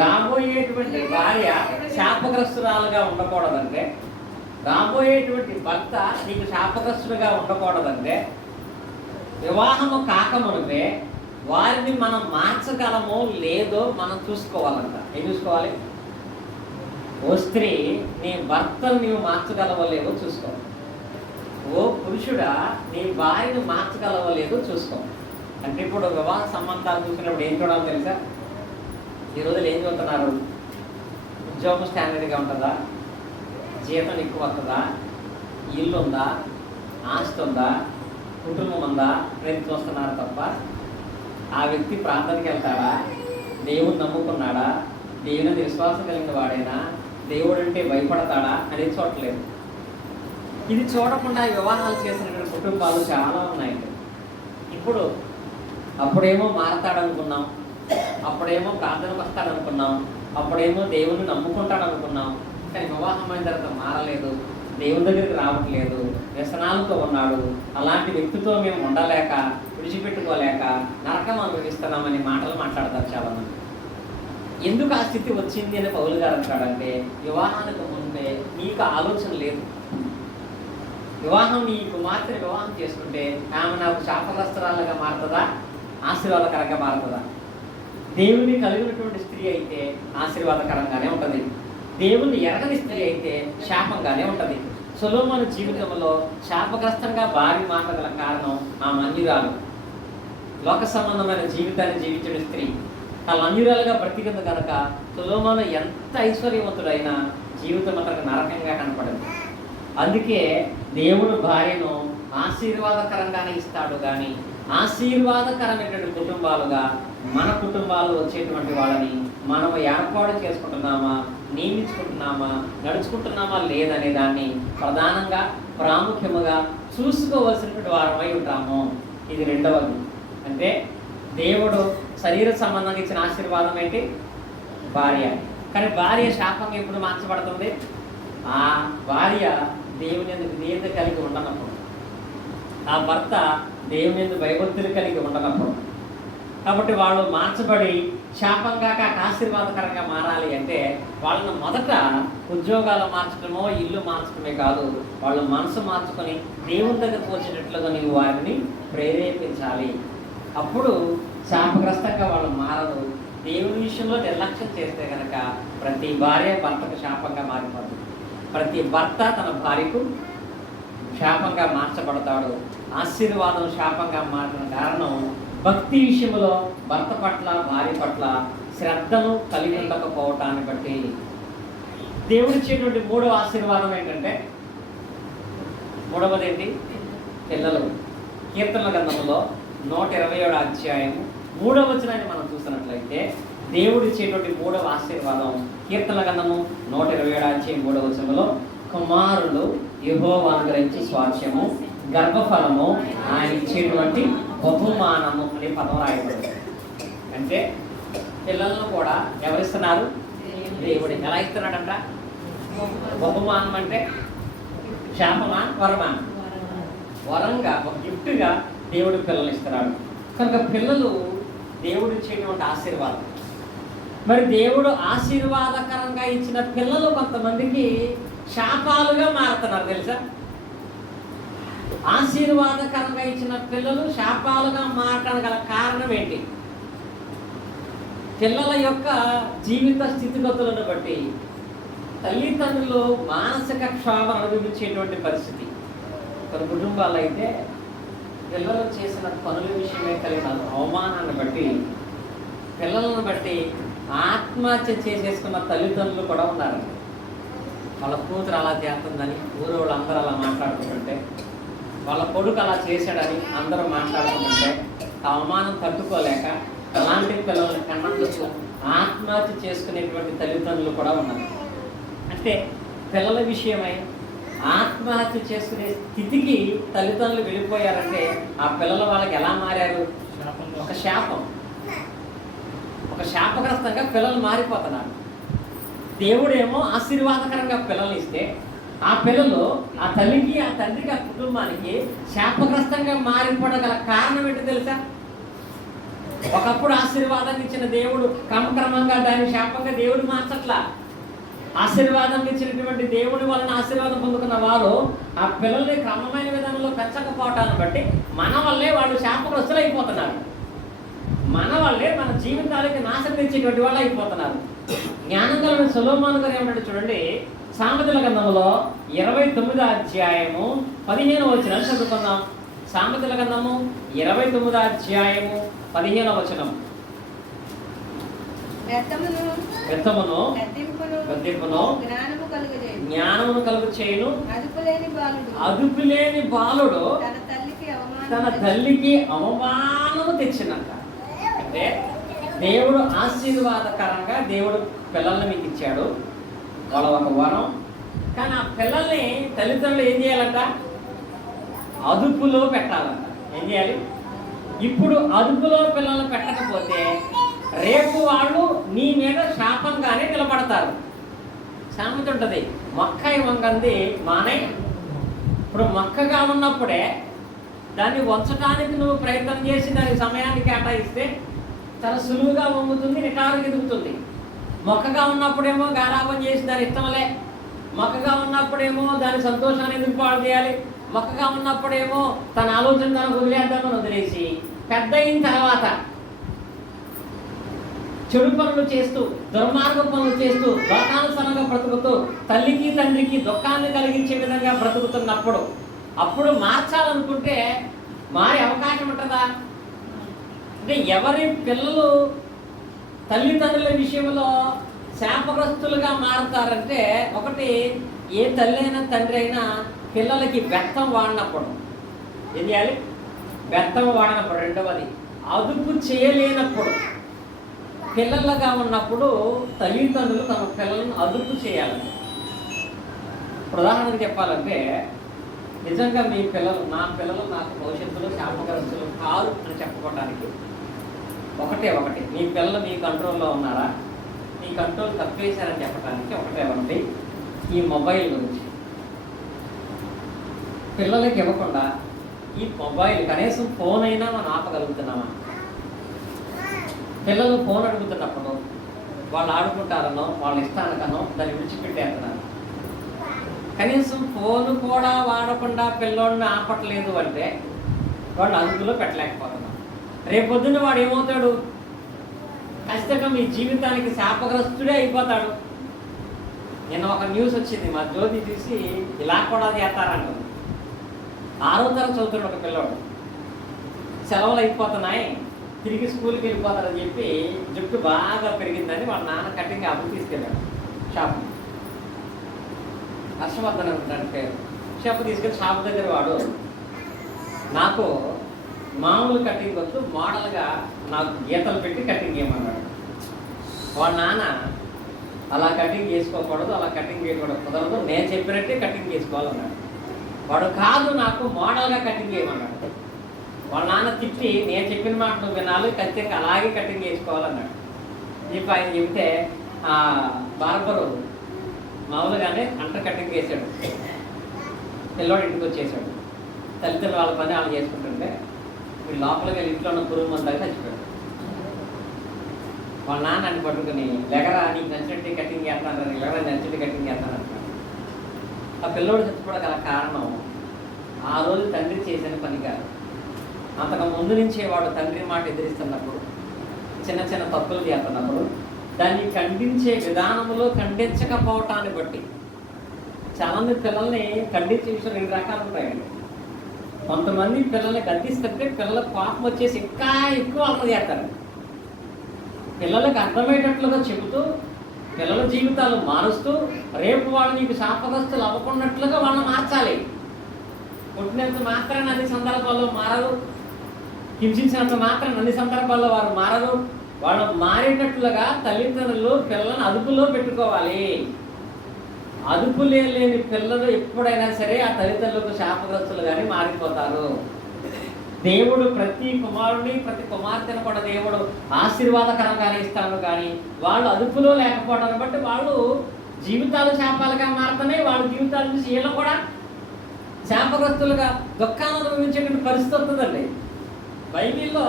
రాబోయేటువంటి భార్య శాపగ్రస్తురాలుగా ఉండకూడదంటే, రాబోయేటువంటి భర్త నీకు శాపగ్రస్తుడుగా ఉండకూడదంటే, వివాహము కాకమునిపే వారిని మనం మార్చగలమో లేదో మనం చూసుకోవాలంట. ఏం చూసుకోవాలి? ఓ స్త్రీ, నీ భర్తను నీవు మార్చగలవో లేదో చూసుకో. ఓ పురుషుడా, నీ భార్యను మార్చగలవో లేదో చూసుకో. అంటే ఇప్పుడు వివాహ సంబంధాలు చూసినప్పుడు ఏం చూడాలో తెలుసా? ఈ రోజులు ఏం చూస్తున్నారు? ఉద్యోగం స్టాండర్డ్గా ఉంటుందా, జీతం ఎక్కువ వస్తుందా, ఇల్లు ఉందా, ఆస్తి ఉందా, కుటుంబం ఉందా అనేది చూస్తున్నారు తప్ప ఆ వ్యక్తి ప్రాంతానికి వెళ్తాడా, దేవుని నమ్ముకున్నాడా, దేవుని విశ్వాసం కలిగిన వాడైనా, దేవుడు అంటే భయపడతాడా అనేది చూడట్లేదు. ఇది చూడకుండా వివాహాలు చేసినటువంటి కుటుంబాలు చాలా ఉన్నాయి. ఇప్పుడు అప్పుడేమో మారతాడనుకున్నాం, అప్పుడేమో ప్రార్థనకు వస్తాడనుకున్నాం, అప్పుడేమో దేవుని నమ్ముకుంటాడనుకున్నాం, కానీ వివాహం అయిన తర్వాత మారలేదు, దేవుని దగ్గరికి రావట్లేదు, వ్యసనాలతో ఉన్నాడు, అలాంటి వ్యక్తితో మేము ఉండలేక విడిచిపెట్టుకోలేక నరకం అనుభవిస్తున్నామని మాటలు మాట్లాడతారు చాలామంది. ఎందుకు ఆ స్థితి వచ్చింది అని పౌలు గారు అంటాడంటే, వివాహానికి ముందే నీకు ఆలోచన లేదు. వివాహం, నీ కుమార్తెని వివాహం చేసుకుంటే ఆమె నాకు శాపగ్రస్తురాలుగా మారుతుందా, ఆశీర్వాదకరంగా మారుతుందా? దేవుని కలిగినటువంటి స్త్రీ అయితే ఆశీర్వాదకరంగానే ఉంటుంది, దేవుని ఎరగని స్త్రీ అయితే శాపంగానే ఉంటుంది. సొలొమోను జీవితంలో శాపగ్రస్తంగా భార్య మాటగల కారణం ఆ అన్యురాలు. లోక సంబంధమైన జీవితాన్ని జీవించిన స్త్రీ తన అన్యురాలుగా బ్రతికింది కనుక సొలొమోను ఎంత ఐశ్వర్యవంతుడైనా జీవితం అతనికి నరకంగా కనపడింది. అందుకే దేవుడు భార్యను ఆశీర్వాదకరంగానే ఇస్తాడు, కానీ ఆశీర్వాదకరమైనటువంటి కుటుంబాలుగా మన కుటుంబాలు వచ్చేటువంటి వాళ్ళని మనం ఏర్పాటు చేసుకుంటున్నామా, నియమించుకుంటున్నామా, నడుచుకుంటున్నామా లేదనే దాన్ని ప్రధానంగా ప్రాముఖ్యముగా చూసుకోవలసినటువంటి వారమై ఉంటాము. ఇది రెండవది. అంటే దేవుడు శరీర సంబంధంగా ఇచ్చిన ఆశీర్వాదం ఏంటి? భార్య. కానీ భార్య శాపంగా ఎప్పుడు మార్చబడుతుంది? ఆ భార్య దేవుని యందు విధేయత కలిగి ఉండనప్పుడు, ఆ భర్త దేవుని యందు భయభక్తులు కలిగి ఉండనప్పుడు. కాబట్టి వాళ్ళు మార్చబడి శాపంగా కాక ఆశీర్వాదకరంగా మారాలి అంటే వాళ్ళని మొదట ఉద్యోగాలు మార్చడమో ఇల్లు మార్చడమే కాదు, వాళ్ళు మనసు మార్చుకొని దేవుని దగ్గరకు వచ్చేటట్లుగా నీవు వారిని ప్రేరేపించాలి. అప్పుడు శాపగ్రస్తంగా వాళ్ళు మారరు. దేవుని విషయంలో నిర్లక్ష్యం చేస్తే కనుక ప్రతి భార్య భర్తకు శాపంగా మారిపోతుంది. ప్రతి భర్త తన భార్యకు శాపంగా మార్చబడతాడు. ఆశీర్వాదం శాపంగా మారిన కారణం భక్తి విషయంలో భర్త పట్ల భార్య పట్ల శ్రద్ధను కలిగి ఉండకపోవటాన్ని బట్టి. దేవుడిచ్చేటువంటి మూడవ ఆశీర్వాదం ఏంటంటే, మూడవది ఏంటి? పిల్లలు. కీర్తనల గ్రంథంలో 127వ అధ్యాయము 3వ వచనాన్ని మనం చూసినట్లయితే దేవుడిచ్చేటువంటి మూడవ ఆశీర్వాదం కీర్తనల గ్రంథము 127వ అధ్యాయం 3వ వచనంలో, కుమారులు యెహోవా అనుగ్రహించే స్వాస్థ్యము, గర్భఫలము ఆయన ఇచ్చేటువంటి బహుమానము అనే పదం రాయబడింది. అంటే పిల్లలను కూడా ఎవరిస్తున్నారు? దేవుడు. ఎలా ఇస్తున్నాడంట? బహుమానం అంటే శాపమా వరమా? వరంగా, ఒక గిఫ్ట్గా దేవుడు పిల్లలు ఇస్తున్నాడు. కనుక పిల్లలు దేవుడు ఇచ్చేటువంటి ఆశీర్వాదం. మరి దేవుడు ఆశీర్వాదకరంగా ఇచ్చిన పిల్లలు కొంతమందికి శాపాలుగా మారుతున్నారు, తెలుసా? ఆశీర్వాదకరంగా ఇచ్చిన పిల్లలు శాపాలుగా మారటానికి గల కారణం ఏంటి? పిల్లల యొక్క జీవిత స్థితిగతులను బట్టి తల్లిదండ్రులు మానసిక క్షోభను అనుభవించేటువంటి పరిస్థితి. కొన్ని కుటుంబాల్లో అయితే పిల్లలు చేసిన పనుల విషయమే కలిగిన అవమానాన్ని బట్టి, పిల్లలను బట్టి ఆత్మహత్య చేసేసుకున్న తల్లిదండ్రులు కూడా ఉన్నారు. వాళ్ళ కూతురు అలా చేస్తుందని ఊరు వాళ్ళందరూ అలా మాట్లాడుకుంటుంటే, వాళ్ళ కొడుకు అలా చేశాడని అందరూ మాట్లాడుకుంటుంటే అవమానం తట్టుకోలేక అలాంటి పిల్లల్ని కన్నందుకు ఆత్మహత్య చేసుకునేటువంటి తల్లిదండ్రులు కూడా ఉన్నారు. అంటే పిల్లల విషయమై ఆత్మహత్య చేసుకునే స్థితికి తల్లిదండ్రులు వెళ్ళిపోయారంటే ఆ పిల్లలు వాళ్ళకి ఎలా మారారు? ఒక శాపం, ఒక శాపగ్రస్తంగా పిల్లలు మారిపోతున్నారు. దేవుడేమో ఆశీర్వాదకరంగా పిల్లల్ని ఇస్తే ఆ పిల్లలు ఆ తల్లికి, ఆ తండ్రికి, ఆ కుటుంబానికి శాపగ్రస్తంగా మారిపోవడం కారణం ఏంటో తెలుసా? ఒకప్పుడు ఆశీర్వాదాన్ని ఇచ్చిన దేవుడు క్రమక్రమంగా దాని శాపంగా దేవుడు మార్చట్లా. ఆశీర్వాదం ఇచ్చినటువంటి దేవుడి వలన ఆశీర్వాదం పొందుకున్న వారు ఆ పిల్లల్ని క్రమమైన విధానంలో పెంచకపోవటాన్ని బట్టి మన వల్లే వాళ్ళు శాపగ్రస్తులు అయిపోతున్నారు. మన వల్లే మన జీవితాలకి నాశనం తెచ్చేటువంటి వాళ్ళు అయిపోతున్నారు. జ్ఞానం కలిగిన సొలొమోను గారు ఏమంటాడు చూడండి, సామెతల గ్రంథంలో 29వ అధ్యాయము 15వ వచనం చదువుకుందాం. సామెతల గ్రంథము 29వ అధ్యాయము 15వ వచనం. వ్యర్థమును గద్దింపును జ్ఞానమును కలుగు చేయును. అదుపులేని బాలుడు తన తల్లికి అవమానము తెచ్చినంత. అంటే దేవుడు ఆశీర్వాదకరంగా దేవుడు పిల్లల్ని మీకు ఇచ్చాడు, వాళ్ళ ఒక వరం. కానీ ఆ పిల్లల్ని తల్లిదండ్రులు ఏం చేయాలంట? అదుపులో పెట్టాలంట. ఏం చేయాలి? ఇప్పుడు అదుపులో పిల్లల్ని పెట్టకపోతే రేపు వాళ్ళు నీ మీద శాపంగానే నిలబడతారు. సామెత ఉంటుంది, మొక్కై వంగంది మానే. ఇప్పుడు మొక్కగా ఉన్నప్పుడే దాన్ని వంచడానికి నువ్వు ప్రయత్నం చేసి దానికి సమయాన్ని కేటాయిస్తే చాలా సులువుగా వంగుతుంది, నిటారుగా ఎదుగుతుంది. మొక్కగా ఉన్నప్పుడేమో గారాబం చేసి దాని ఇష్టమలే, మొక్కగా ఉన్నప్పుడేమో దాని సంతోషాన్ని ఎందుకు పాడు చేయాలి, మొక్కగా ఉన్నప్పుడేమో తన ఆలోచన తనకు వదిలేద్దామని వదిలేసి పెద్ద అయిన తర్వాత చెడు పనులు చేస్తూ, దుర్మార్గ పనులు చేస్తూ, లోకానుసారంగా బ్రతుకుతూ, తల్లికి తండ్రికి దుఃఖాన్ని కలిగించే విధంగా బ్రతుకుతున్నప్పుడు అప్పుడు మార్చాలనుకుంటే మారే అవకాశం ఉంటుందా? అంటే ఎవరి పిల్లలు తల్లిదండ్రుల విషయంలో శాపగ్రస్తులుగా మారుతారంటే, ఒకటి ఏ తల్లి అయినా తండ్రి అయినా పిల్లలకి బెత్తం వాడినప్పుడు ఏం చేయాలి? బెత్తం వాడినప్పుడు. రెండవది అదుపు చేయలేనప్పుడు. పిల్లలుగా ఉన్నప్పుడు తల్లిదండ్రులు తమ పిల్లలను అదుపు చేయాలి. ఉదాహరణకు చెప్పాలంటే, నిజంగా మీ పిల్లలు, నా పిల్లలు నాకు భవిష్యత్తులో శాపగ్రస్తులు కాదు అని చెప్పుకోవడానికి ఒకటి, మీ పిల్లలు మీ కంట్రోల్లో ఉన్నారా, మీ కంట్రోల్ తప్పేశారని చెప్పడానికి ఒకటి, ఈ మొబైల్ గురించి. పిల్లలకి ఇవ్వకుండా ఈ మొబైల్, కనీసం ఫోన్ అయినా మనం ఆపగలుగుతున్నామా? పిల్లలు ఫోన్ అడుగుతున్నప్పుడు వాళ్ళు ఆడుకుంటారనో వాళ్ళ ఇష్టానికనో దాన్ని విడిచిపెట్టేస్తున్నారు. కనీసం ఫోన్ కూడా వాడకుండా పిల్లోడిని ఆపట్లేదు అంటే వాళ్ళు అదుపులో పెట్టలేకపోతున్నారు. రేపొద్దున వాడు ఏమవుతాడు? ఖచ్చితంగా మీ జీవితానికి శాపగ్రస్తుడే అయిపోతాడు. నిన్న ఒక న్యూస్ వచ్చింది, మా జ్యోతి తీసి ఇలా కూడా చేస్తారంట. 6వ తరగతి చదువుతాడు ఒక పిల్లోడు. సెలవులు అయిపోతున్నాయి, తిరిగి స్కూల్కి వెళ్ళిపోతారని చెప్పి జుట్టు బాగా పెరిగిందని వాళ్ళ నాన్న కటింగ్ అప్పుడు తీసుకెళ్ళాడు షాప్. హర్షవర్ధన్ ఉంటాడు పేరు. షాప్ తీసుకెళ్ళి షాప్ దగ్గర వాడు నాకు మామూలు కటింగ్ వద్దు, మోడల్గా నాకు గీతలు పెట్టి కటింగ్ చేయమన్నాడు. వాళ్ళ నాన్న అలా కటింగ్ చేసుకోకూడదు, అలా కటింగ్ చేయకూడదు, కుదరదు, నేను చెప్పినట్టే కటింగ్ చేసుకోవాలన్నాడు. వాడు కాదు నాకు మోడల్గా కటింగ్ చేయమన్నాడు. వాళ్ళ నాన్న తిట్టి నేను చెప్పిన మాట నువ్వు వినాలి, ఖచ్చితంగా అలాగే కటింగ్ చేసుకోవాలన్నాడు. చెప్పి ఆయన చెబితే బార్బరు మామూలుగానే అంటర్ కటింగ్ చేశాడు. పిల్లోడు ఇంటికి వచ్చేసాడు. తల్లిదండ్రులు వాళ్ళ పని వాళ్ళు చేసుకుంటుంటే వీళ్ళు లోపలికి వెళ్ళి ఇంట్లో ఉన్న పురుగు మంది దగ్గర చచ్చిపోయాడు. వాళ్ళ నాన్న అని పట్టుకుని లెగరా నీకు నచ్చినట్టు కటింగ్ చేస్తాను, లెగరా నచ్చినట్టు కటింగ్ చేస్తాను అంటున్నాడు. ఆ పిల్లోడు చచ్చిపోవడం గల కారణం ఆ రోజు తండ్రి చేసిన పని కాదు. అంతకు ముందు నుంచే వాడు తండ్రి మాట ఎదిరిస్తున్నప్పుడు, చిన్న చిన్న తప్పులు చేస్తున్నప్పుడు దాన్ని ఖండించే విధానంలో ఖండించకపోవటాన్ని బట్టి చాలామంది పిల్లల్ని ఖండించే విషయం 2 రకాలు ఉంటాయండి. కొంతమంది పిల్లల్ని గద్దిస్తుంటే పిల్లలకు కోపం వచ్చేసి ఇంకా ఎక్కువ అల్లరి చేస్తారు. పిల్లలకు అర్థమయ్యేటట్లుగా చెబుతూ పిల్లల జీవితాలు మారుస్తూ రేపు వాళ్ళు నీకు శాపగ్రస్తులు అవ్వకున్నట్లుగా వాళ్ళని మార్చాలి. పుట్టినంత మాత్రం అన్ని సందర్భాల్లో మారరు, హింసించినంత మాత్రం అన్ని సందర్భాల్లో వారు మారరు. వాళ్ళు మారేటట్లుగా తల్లిదండ్రులు పిల్లలను అదుపులో పెట్టుకోవాలి. అదుపు లేని పిల్లలు ఎప్పుడైనా సరే ఆ తల్లిదండ్రులకు శాపగ్రస్తులు కానీ మారిపోతారు. దేవుడు ప్రతి కుమారుని ప్రతి కుమార్తెను కూడా దేవుడు ఆశీర్వాదకరంగానే ఇస్తాను, కానీ వాళ్ళు అదుపులో లేకపోవడాన్ని బట్టి వాళ్ళు జీవితాలు శాపాలుగా మారుతున్నాయి. వాళ్ళ జీవితాల నుంచి వీళ్ళు కూడా శాపగ్రస్తులుగా దుఃఖాన్ని అనుభవించేటువంటి పరిస్థితి వస్తుందండి. బైబిల్లో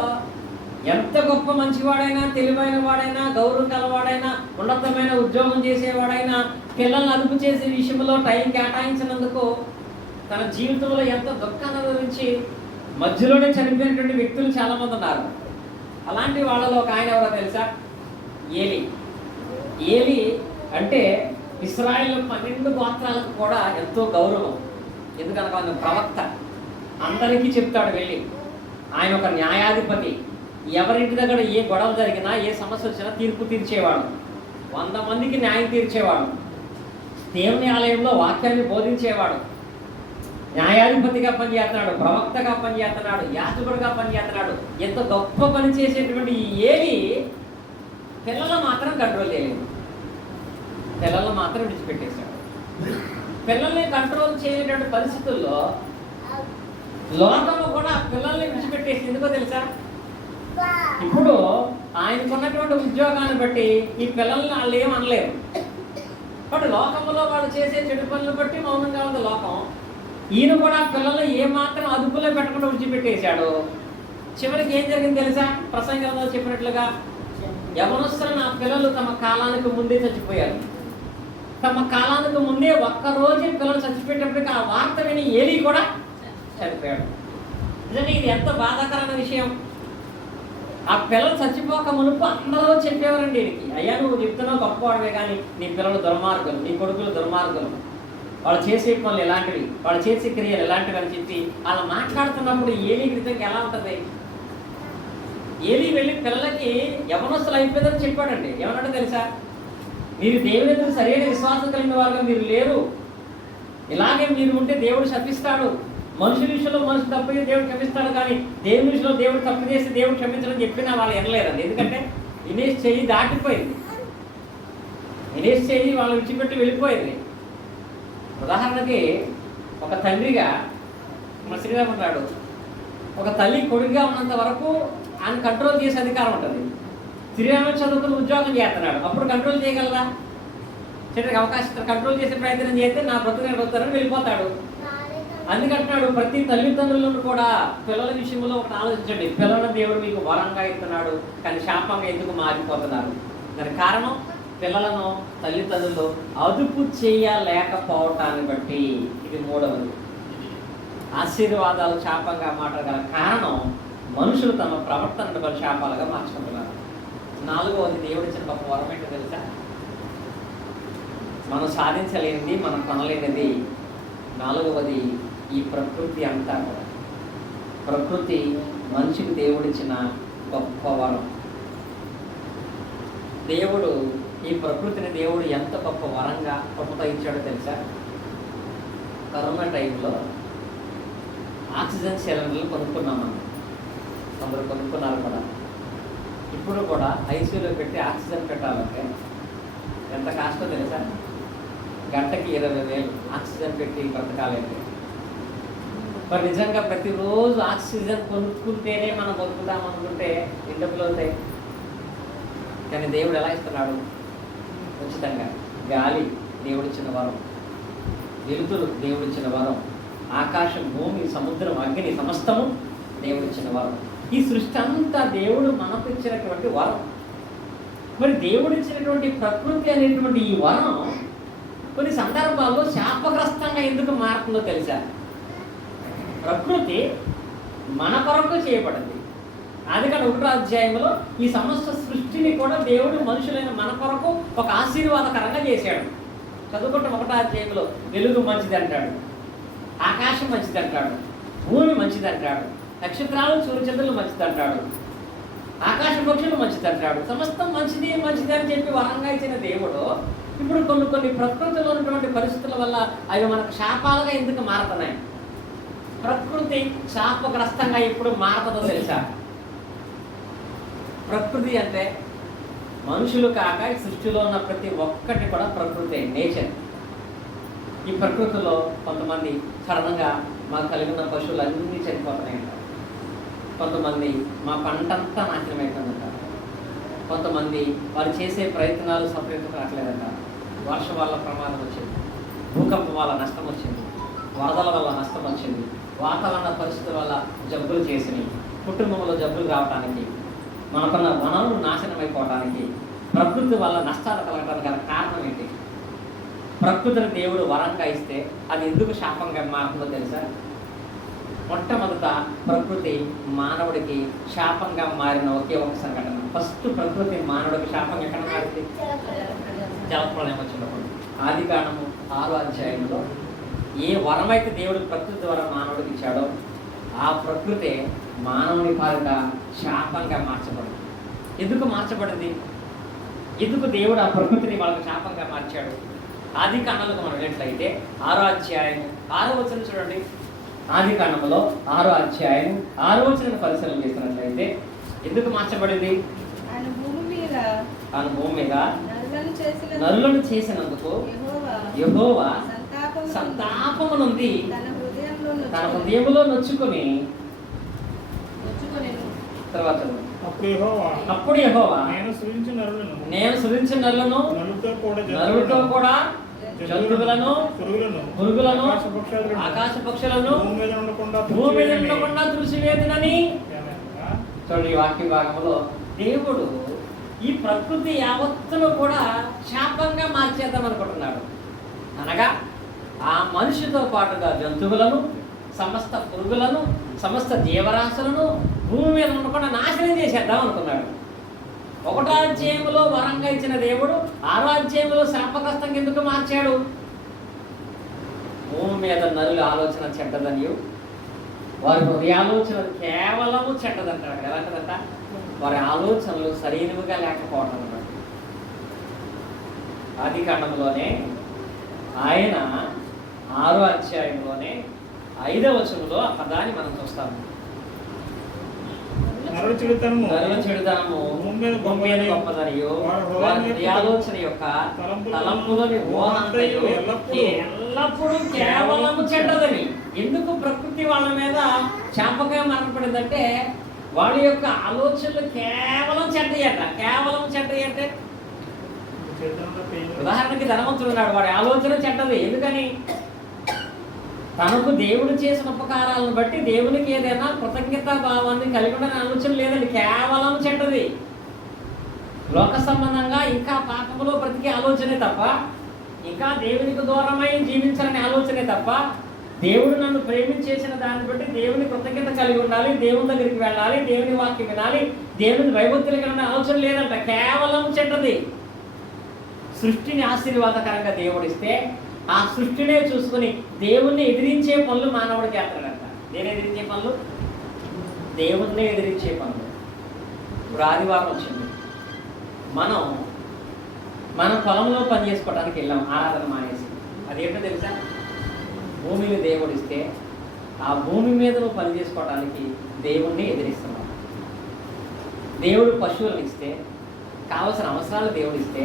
ఎంత గొప్ప మంచివాడైనా, తెలివైన వాడైనా, గౌరవం కలవాడైనా, ఉన్నతమైన ఉద్యోగం చేసేవాడైనా పిల్లల్ని అదుపు చేసే విషయంలో టైం కేటాయించినందుకు తన జీవితంలో ఎంత దుఃఖాన్ని అనుభవించి మధ్యలోనే చనిపోయినటువంటి వ్యక్తులు చాలామంది ఉన్నారు. అలాంటి వాళ్ళలో ఒక ఆయన ఎవరో తెలుసా? ఏలి. ఏలి అంటే ఇశ్రాయేలు 12 గోత్రాలకు కూడా ఎంతో గౌరవం. ఎందుకనగా ఆయన ప్రవక్త, అందరికీ చెప్తాడు వెళ్ళి. ఆయన ఒక న్యాయాధిపతి. ఎవరింటి దగ్గర ఏ గొడవ జరిగినా, ఏ సమస్య వచ్చినా తీర్పు తీర్చేవాడు. 100 మందికి న్యాయం తీర్చేవాడు. దేవుని ఆలయంలో వాక్యాన్ని బోధించేవాడు. న్యాయాధిపతిగా పనిచేస్తున్నాడు, ప్రవక్తగా పనిచేస్తున్నాడు, యాజకుడిగా పనిచేస్తున్నాడు. ఎంత గొప్ప పని చేసేటువంటి ఈ ఏలి పిల్లలు మాత్రం కంట్రోల్ చేయలేదు. పిల్లలు మాత్రం విడిచిపెట్టేశాడు. పిల్లల్ని కంట్రోల్ చేయలేటువంటి పరిస్థితుల్లో లోకము కూడా పిల్లల్ని విడిచిపెట్టేసి. ఎందుకో తెలుసా? ఇప్పుడు ఆయనకున్నటువంటి ఉద్యోగాన్ని బట్టి ఈ పిల్లల్ని వాళ్ళు ఏమనలేరు. బట్ లోకంలో వాళ్ళు చేసే చెడు పనులను బట్టి మౌనంగా ఉంది లోకం. ఈయన కూడా పిల్లల్ని ఏమాత్రం అదుపులో పెట్టకుండా విడిచిపెట్టేశాడు. చివరికి ఏం జరిగింది తెలుసా? ప్రసంగంలో చెప్పినట్లుగా యవనస్తులు నా పిల్లలు తమ కాలానికి ముందే చచ్చిపోయారు. తమ కాలానికి ముందే ఒక్కరోజే పిల్లలు చచ్చిపోయేటప్పటికి ఆ వార్త విని ఏలీ కూడా చనిపోయాడు. నిజంగా ఇది ఎంత బాధాకరమైన విషయం. ఆ పిల్లలు చచ్చిపోక మునుపు అందరూ చెప్పేవారండి వీడికి, అయ్యా నువ్వు చెప్తున్నావు గొప్పవాడమే, కానీ నీ పిల్లలు దుర్మార్గులు, నీ కొడుకులు దుర్మార్గులు, వాళ్ళు చేసే పనులు ఎలాంటివి, వాళ్ళు చేసే క్రియలు ఎలాంటివి అని చెప్పి అలా మాట్లాడుతున్నప్పుడు ఏలీ నిజంగా ఎలా ఉంటుంది? ఏలీ వెళ్ళి పిల్లలకి యవనస్తులు అయిపోయిందని చెప్పాడండి. ఏమన్నాడో తెలుసా? మీరు దేవుని ఎదురు సరైన విశ్వాసం కలిగిన వారుగా మీరు లేరు. ఇలాగే మీరు ఉంటే దేవుడు శపిస్తాడు. మనుషుల విషయంలో మనిషి తప్పు దేవుడు క్షమిస్తాడు, కానీ దేవుని విషయంలో దేవుడు తప్పు చేసి దేవుడు క్షమించడం చెప్పినా వాళ్ళు వినలేదండి. ఎందుకంటే వినేష్ చెయ్యి దాటిపోయింది. వినేష్ చెయ్యి వాళ్ళు విడిచిపెట్టి వెళ్ళిపోయింది. ఉదాహరణకి ఒక తండ్రిగా మన శ్రీరామ్ ఉన్నాడు. ఒక తల్లి కొడుకుగా ఉన్నంత వరకు ఆయన కంట్రోల్ చేసే అధికారం ఉంటుంది. శ్రీరామ చదువుకుని ఉద్యోగం చేస్తున్నాడు, అప్పుడు కంట్రోల్ చేయగలరా? చెట్టుకి అవకాశం కంట్రోల్ చేసే ప్రయత్నం చేస్తే నా బ్రతుకు నేను వస్తారని వెళ్ళిపోతాడు. అందుకంటున్నాడు ప్రతి తల్లిదండ్రులను కూడా పిల్లల విషయంలో ఒకటి ఆలోచించండి. పిల్లలను దేవుడు మీకు వరంగా ఇస్తున్నాడు, కానీ శాపంగా ఎందుకు మారిపోతున్నారు? దానికి కారణం పిల్లలను తల్లిదండ్రులు అదుపు చేయలేకపోవటాన్ని బట్టి. ఇది మూడవది. ఆశీర్వాదాలు శాపంగా మాట్లాడగల కారణం మనుషులు తమ ప్రవర్తనను బట్టి శాపాలుగా మార్చుకుంటున్నారు. నాలుగవది దేవుడిచ్చిన గొప్ప వరం ఏంటో తెలుసా? మనం సాధించలేనిది, మనం కొనలేనిది. నాలుగవది ఈ ప్రకృతి అంతా కూడా. ప్రకృతి మనిషికి దేవుడిచ్చిన గొప్ప వరం. దేవుడు ఈ ప్రకృతిని దేవుడు ఎంత గొప్ప వరంగా గొప్పతో ఇచ్చాడో తెలుసా? కరోనా టైంలో ఆక్సిజన్ సిలిండర్లు కొనుక్కున్నామని కొందరు కొనుక్కున్నారు కూడా. ఇప్పుడు కూడా ఐసీయూలో పెట్టి ఆక్సిజన్ పెట్టాలంటే ఎంత కాస్టో తెలుసా? గంటకి 20,000 ఆక్సిజన్ పెట్టి బ్రతకాలంటే. మరి నిజంగా ప్రతిరోజు ఆక్సిజన్ కొనుక్కుంటేనే మనం బతుకుతాం అనుకుంటే ఎన్ని డబ్బులు అవుతాయి? కానీ దేవుడు ఎలా ఇస్తున్నాడు? ఉచితంగా. గాలి దేవుడిచ్చిన వరం, వెలుతురు దేవుడిచ్చిన వరం, ఆకాశం, భూమి, సముద్రం, అగ్ని సమస్తము దేవుడిచ్చిన వరం. ఈ సృష్టి అంతా దేవుడు మనకు ఇచ్చినటువంటి వరం. మరి దేవుడిచ్చినటువంటి ప్రకృతి అనేటువంటి ఈ వరం కొన్ని సందర్భాల్లో శాపగ్రస్తంగా ఎందుకు మారుతుందో తెలుసా? ప్రకృతి మన కొరకు చేయబడింది. ఆదికాండం 1వ అధ్యాయంలో ఈ సమస్త సృష్టిని కూడా దేవుడు మనుషులైన మన కొరకు ఒక ఆశీర్వాదకరంగా చేశాడు. చదువుకుంటాం 1వ అధ్యాయంలో వెలుగు మంచిది అంటాడు, ఆకాశం మంచిది అంటాడు, భూమి మంచిది అంటాడు, నక్షత్రాలు సూర్యచంద్రులు మంచిది అంటాడు, ఆకాశ పక్షులు మంచిది అంటాడు. సమస్తం మంచిది మంచిది అని చెప్పి వరంగా ఇచ్చిన దేవుడు ఇప్పుడు కొన్ని ప్రకృతిలో ఉన్నటువంటి పరిస్థితుల వల్ల అవి మనకు శాపాలుగా ఎందుకు మారుతున్నాయి? ప్రకృతి శాపగ్రస్తంగా ఎప్పుడు మారుతుందో తెలుసా? ప్రకృతి అంటే మనుషులు కాక ఈ సృష్టిలో ఉన్న ప్రతి ఒక్కటి కూడా ప్రకృతి, నేచర్. ఈ ప్రకృతిలో కొంతమంది సడన్గా మాకు కలిగిన పశువులు అన్నీ చనిపోతున్నాయంటారు. కొంతమంది మా పంటంతా నాశనమైపోతుందంటారు. కొంతమంది వారు చేసే ప్రయత్నాలు సఫలీతం రావట్లేదంటారు. వర్షం వల్ల ప్రమాదం వచ్చింది, భూకంపం వల్ల నష్టం వచ్చింది, వరదల వల్ల నష్టం వచ్చింది, వాతావరణ పరిస్థితుల వల్ల జబ్బులు చేసినాయి, కుటుంబంలో జబ్బులు రావడానికి, మనకున్న వనరులు నాశనం అయిపోవడానికి, ప్రకృతి వల్ల నష్టాలు కలగడానికి గల కారణం ఏంటి? ప్రకృతిని దేవుడు వరంగా ఇస్తే అది ఎందుకు శాపంగా మారుతుందో తెలుసా? మొట్టమొదట ప్రకృతి మానవుడికి శాపంగా మారిన ఒకే ఒక సంఘటన. ఫస్ట్ ప్రకృతి మానవుడికి శాపంగా ఎక్కడ మారింది? జలప్రళయం వచ్చినప్పుడు. ఆదికాండము 6వ అధ్యాయంలో ఏ వరమైతే దేవుడు ప్రకృతి ద్వారా మానవుడికి ఇచ్చాడో ఆ ప్రకృతి మానవుని పాలిట శాపంగా మార్చబడింది. ఎందుకు మార్చబడింది? ఎందుకు దేవుడు ఆ ప్రకృతిని వాళ్ళకి శాపంగా మార్చాడు? ఆదికాండంలోకి మనం వెళ్ళినట్లయితే 6వ అధ్యాయం 6వ వచనం చూడండి. ఆదికాండంలో 6వ అధ్యాయం 6వ వచనం పరిశీలన చేసినట్లయితే ఎందుకు మార్చబడింది? ఆయన భూమి మీద నరులను చేసినందుకు యెహోవా సంతాపము నుండి తన హృదయంలో నొచ్చుకొని తర్వాత అప్పుడు యెహోవా నేను సృజించిన నరులను నరులతో కూడా జంతువులను పురుగులను ఆకాశ పక్షులను భూమి మీద ఉండకుండా తుడిచివేదునని. చూడండి, ఈ వాక్య భాగంలో దేవుడు ఈ ప్రకృతి యావత్తును కూడా శాపంగా మార్చేద్దాం అనుకుంటున్నాడు. అనగా ఆ మనిషితో పాటుగా జంతువులను, సమస్త పురుగులను, సమస్త జీవరాశులను భూమి మీద ఉండకుండా నాశనం చేసేద్దాం అనుకున్నాడు. 1వ అధ్యాయంలో వరంగా ఇచ్చిన దేవుడు 6వ అధ్యాయంలో శాపగ్రస్తంగా ఎందుకు మార్చాడు? భూమి మీద నరుల ఆలోచన చెడ్డదనియు వారి హృదయాలోచన కేవలము చెడ్డదంటాడు. ఎలాంటిదంట? వారి ఆలోచనలు సరైనవిగా లేకపోవడం అన్నమాట. ఆదికాండంలోనే ఆయన 6వ అధ్యాయంలోనే 5వ వచనంలో ఆ పదాన్ని మనం చూస్తాము. నరుల చెడుతనము భూమి మీద గొప్పదనియు వారి ఆలోచన యొక్క తలంపులోని ఊహంతయు ఎల్లప్పుడూ కేవలము చెడ్డదని. ఎందుకు ప్రకృతి వాళ్ళ మీద శాపంగా మారపడిందంటే వాళ్ళ యొక్క ఆలోచనలు కేవలం చెడ్డయట. కేవలం చెడ్డయి అంటే ఉదాహరణకి ధనవంతుడు ఉన్నాడు, వాడి ఆలోచన చెడ్డది. ఎందుకని? తనకు దేవుడు చేసిన ఉపకారాలను బట్టి దేవునికి ఏదైనా కృతజ్ఞతా భావాన్ని కలిగి ఉండే ఆలోచన లేదండి. కేవలం చెడ్డది, లోక సంబంధంగా ఇంకా పాపములో బ్రతికే ఆలోచనే తప్ప, ఇంకా దేవునికి దూరమై జీవించాలనే ఆలోచనే తప్ప, దేవుడు నన్ను ప్రేమించేసిన దాన్ని బట్టి దేవుని కృతజ్ఞత కలిగి ఉండాలి, దేవుని దగ్గరికి వెళ్ళాలి, దేవుని వాక్యం వినాలి, దేవుని భయభక్తులు కలిగిన ఆలోచన లేదంట. కేవలం చెడ్డది. సృష్టిని ఆశీర్వాదకరంగా దేవుడిస్తే ఆ సృష్టినే చూసుకుని దేవుణ్ణి ఎదిరించే పనులు మానవుడు చేస్తాడంట. దేని ఎదిరించే పనులు? దేవుణ్ణి ఎదిరించే పనులు. ఇప్పుడు ఆదివారం వచ్చింది, మనం పొలంలో పని చేసుకోవడానికి వెళ్ళాం, ఆరాధన మానేసి. అదేంటో తెలుసా? భూమిని దేవుడిస్తే ఆ భూమి మీద నువ్వు పని చేసుకోవడానికి దేవుణ్ణి ఎదిరిస్తున్నావు. దేవుడు పశువులను ఇస్తే, కావలసిన అవసరాలు దేవుడిస్తే,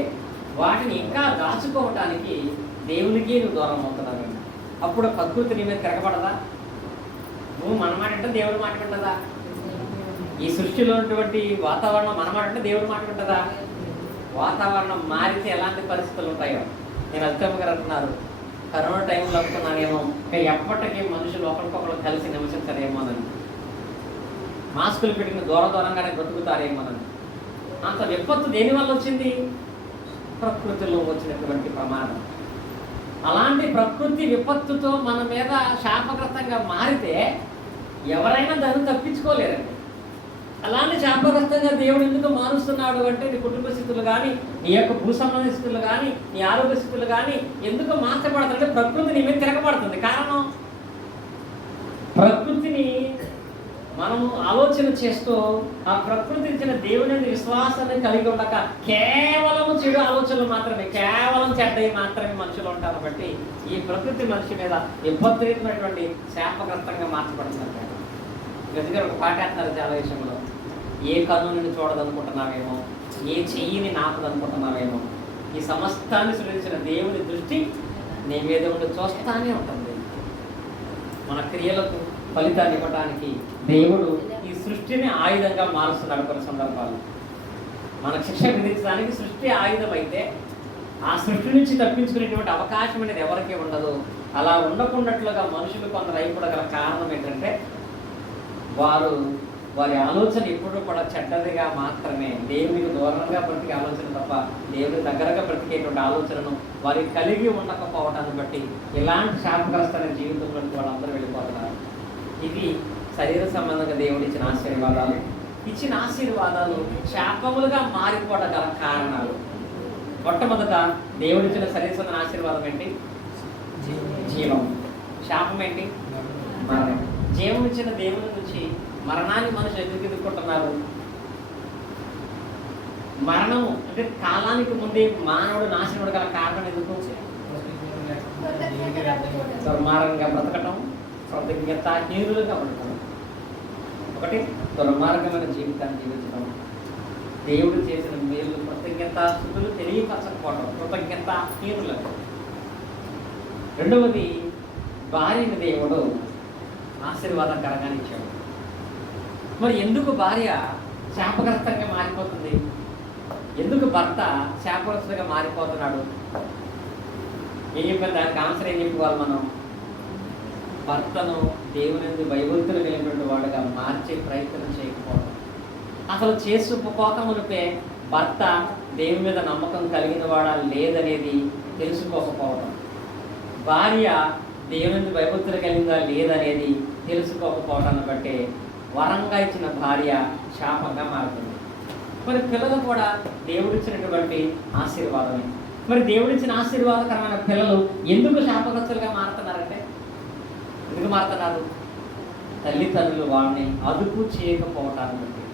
వాటిని ఇంకా దాచుకోవటానికి దేవునికి నువ్వు దూరం అవుతున్నావు. అప్పుడు ప్రకృతి నీ మీద తిరగబడదా? నువ్వు మన మాట అంటే దేవుడి మాట వింటదా? ఈ సృష్టిలో ఉన్నటువంటి వాతావరణం మన మాట అంటే దేవుడి మాట వింటదా? వాతావరణం మారితే ఎలాంటి పరిస్థితులు ఉంటాయో. నేను అల్తమ్మ గారు అంటున్నారు, కరోనా టైంలో అనుకున్నానేమో ఎప్పటికీ మనుషులు ఒకరికొకరు కలిసి నివసించారేమోనని, మాస్కులు పెట్టిన దూరంగానే బ్రతుకుతారేమోనని. అంత విపత్తు దేనివల్ల వచ్చింది? ప్రకృతిలో వచ్చినటువంటి ప్రమాదం. అలాంటి ప్రకృతి విపత్తుతో మన మీద శాపగ్రస్తంగా మారితే ఎవరైనా దాన్ని తప్పించుకోలేరండి. అలాంటి శాపగ్రస్తంగా దేవుడు ఎందుకు మారుస్తున్నాడు అంటే, నీ కుటుంబ స్థితులు కానీ, నీ యొక్క భూ సంబంధ స్థితులు కానీ, నీ ఆరోగ్య స్థితులు కానీ ఎందుకు మార్చబడతాడంటే ప్రకృతి నీ మీద తిరగబడుతుంది. కారణం, ప్రకృతిని మనము ఆలోచన చేస్తూ ఆ ప్రకృతి ఇచ్చిన దేవుని విశ్వాసాన్ని కలిగి ఉండక కేవలం చెడు ఆలోచనలు మాత్రమే, కేవలం చెడ్డవి మాత్రమే మనుషులు ఉంటారు. బట్టి ఈ ప్రకృతి మనిషి మీద విభద్రమైనటువంటి శాపగ్రస్తంగా మార్చబడుతుంది. గదిగా ఒక పాట వేస్తున్నారు చాలా విషయంలో. ఏ కన్ను నిన్ను చూడదనుకుంటున్నావేమో, ఏ చెయ్యిని నాపదనుకుంటున్నావేమో, ఈ సమస్తాన్ని సృష్టించిన దేవుని దృష్టి నీ మీద ఉండి చూస్తానే ఉంటుంది. మన క్రియలకు ఫలితాన్ని ఇవ్వడానికి దేవుడు ఈ సృష్టిని ఆయుధంగా మారుస్తున్నాడు. కొన్ని సందర్భాలు మనకు శిక్ష విధించడానికి సృష్టి ఆయుధం అయితే, ఆ సృష్టి నుంచి తప్పించుకునేటువంటి అవకాశం అనేది ఎవరికీ ఉండదు. అలా ఉండకున్నట్లుగా మనుషులు కొందరు అయిపోగల కారణం ఏంటంటే, వారి ఆలోచన ఎప్పుడు కూడా చెడ్డదిగా మాత్రమే, దేవునికి దూరంగా బ్రతికే ఆలోచన తప్ప దేవుని దగ్గరగా బ్రతికేటువంటి ఆలోచనను వారి కలిగి ఉండకపోవటాన్ని బట్టి ఇలాంటి శాపగ్రస్తమైన జీవితంలోకి వాళ్ళందరూ వెళ్ళిపోతున్నారు. ఇది శరీర సంబంధంగా దేవుడు ఇచ్చిన ఆశీర్వాదాలు. ఇచ్చిన ఆశీర్వాదాలు శాపములుగా మారిపోవడం గల కారణాలు. మొట్టమొదట దేవుడిచ్చిన శరీర సంబంధ ఆశీర్వాదం ఏంటి? జీవం. శాపం ఏంటి? మరణం. జీవం ఇచ్చిన దేవుని నుంచి మరణాన్ని మనుషులు ఎందుకు ఎదుర్కొంటున్నారు? మరణము అంటే కాలానికి ముందే మానవుడు నాశనముడు గల కారణం ఎందుకు? దుర్మార్గంగా బ్రతకటం, కృతజ్ఞతాహీనులుగా ఉండటం. ఒకటి, దుర్మార్గమైన జీవితాన్ని జీవించడం, దేవుడు చేసిన మేలు కృతజ్ఞతాస్తుతులు తెలియపరచకపోవడం, కృతజ్ఞతాహీనులకు. రెండవది, భార్యని దేవుడు ఆశీర్వాదకరంగా ఇచ్చాడు. మరి ఎందుకు భార్య శాపగ్రస్తంగా మారిపోతుంది? ఎందుకు భర్త శాపగ్రస్తుగా మారిపోతున్నాడు? ఏం చెప్పారు? దానికి ఆన్సర్ ఏం చెప్పుకోవాలి మనం? భర్తను దేవుని భయభక్తులు కలిగినటువంటి వాడుగా మార్చే ప్రయత్నం చేయకపోవడం. అసలు చేసుకోకమునిపే భర్త దేవుని మీద నమ్మకం కలిగిన వాడా లేదనేది తెలుసుకోకపోవడం. భార్య దేవుని భయభక్తులు కలిగిందా లేదనేది తెలుసుకోకపోవడాన్ని బట్టే వరంగా ఇచ్చిన భార్య శాపంగా మారుతుంది. మరి పిల్లలు కూడా దేవుడిచ్చినటువంటి ఆశీర్వాదమే. మరి దేవుడిచ్చిన ఆశీర్వాదకరమైన పిల్లలు ఎందుకు శాపగ్రస్తులుగా మారుతున్నారంటే, ఎందుకు మారుతున్నారు? తల్లిదండ్రులు వాళ్ళని అదుపు చేయకపోవటాన్ని బట్టి,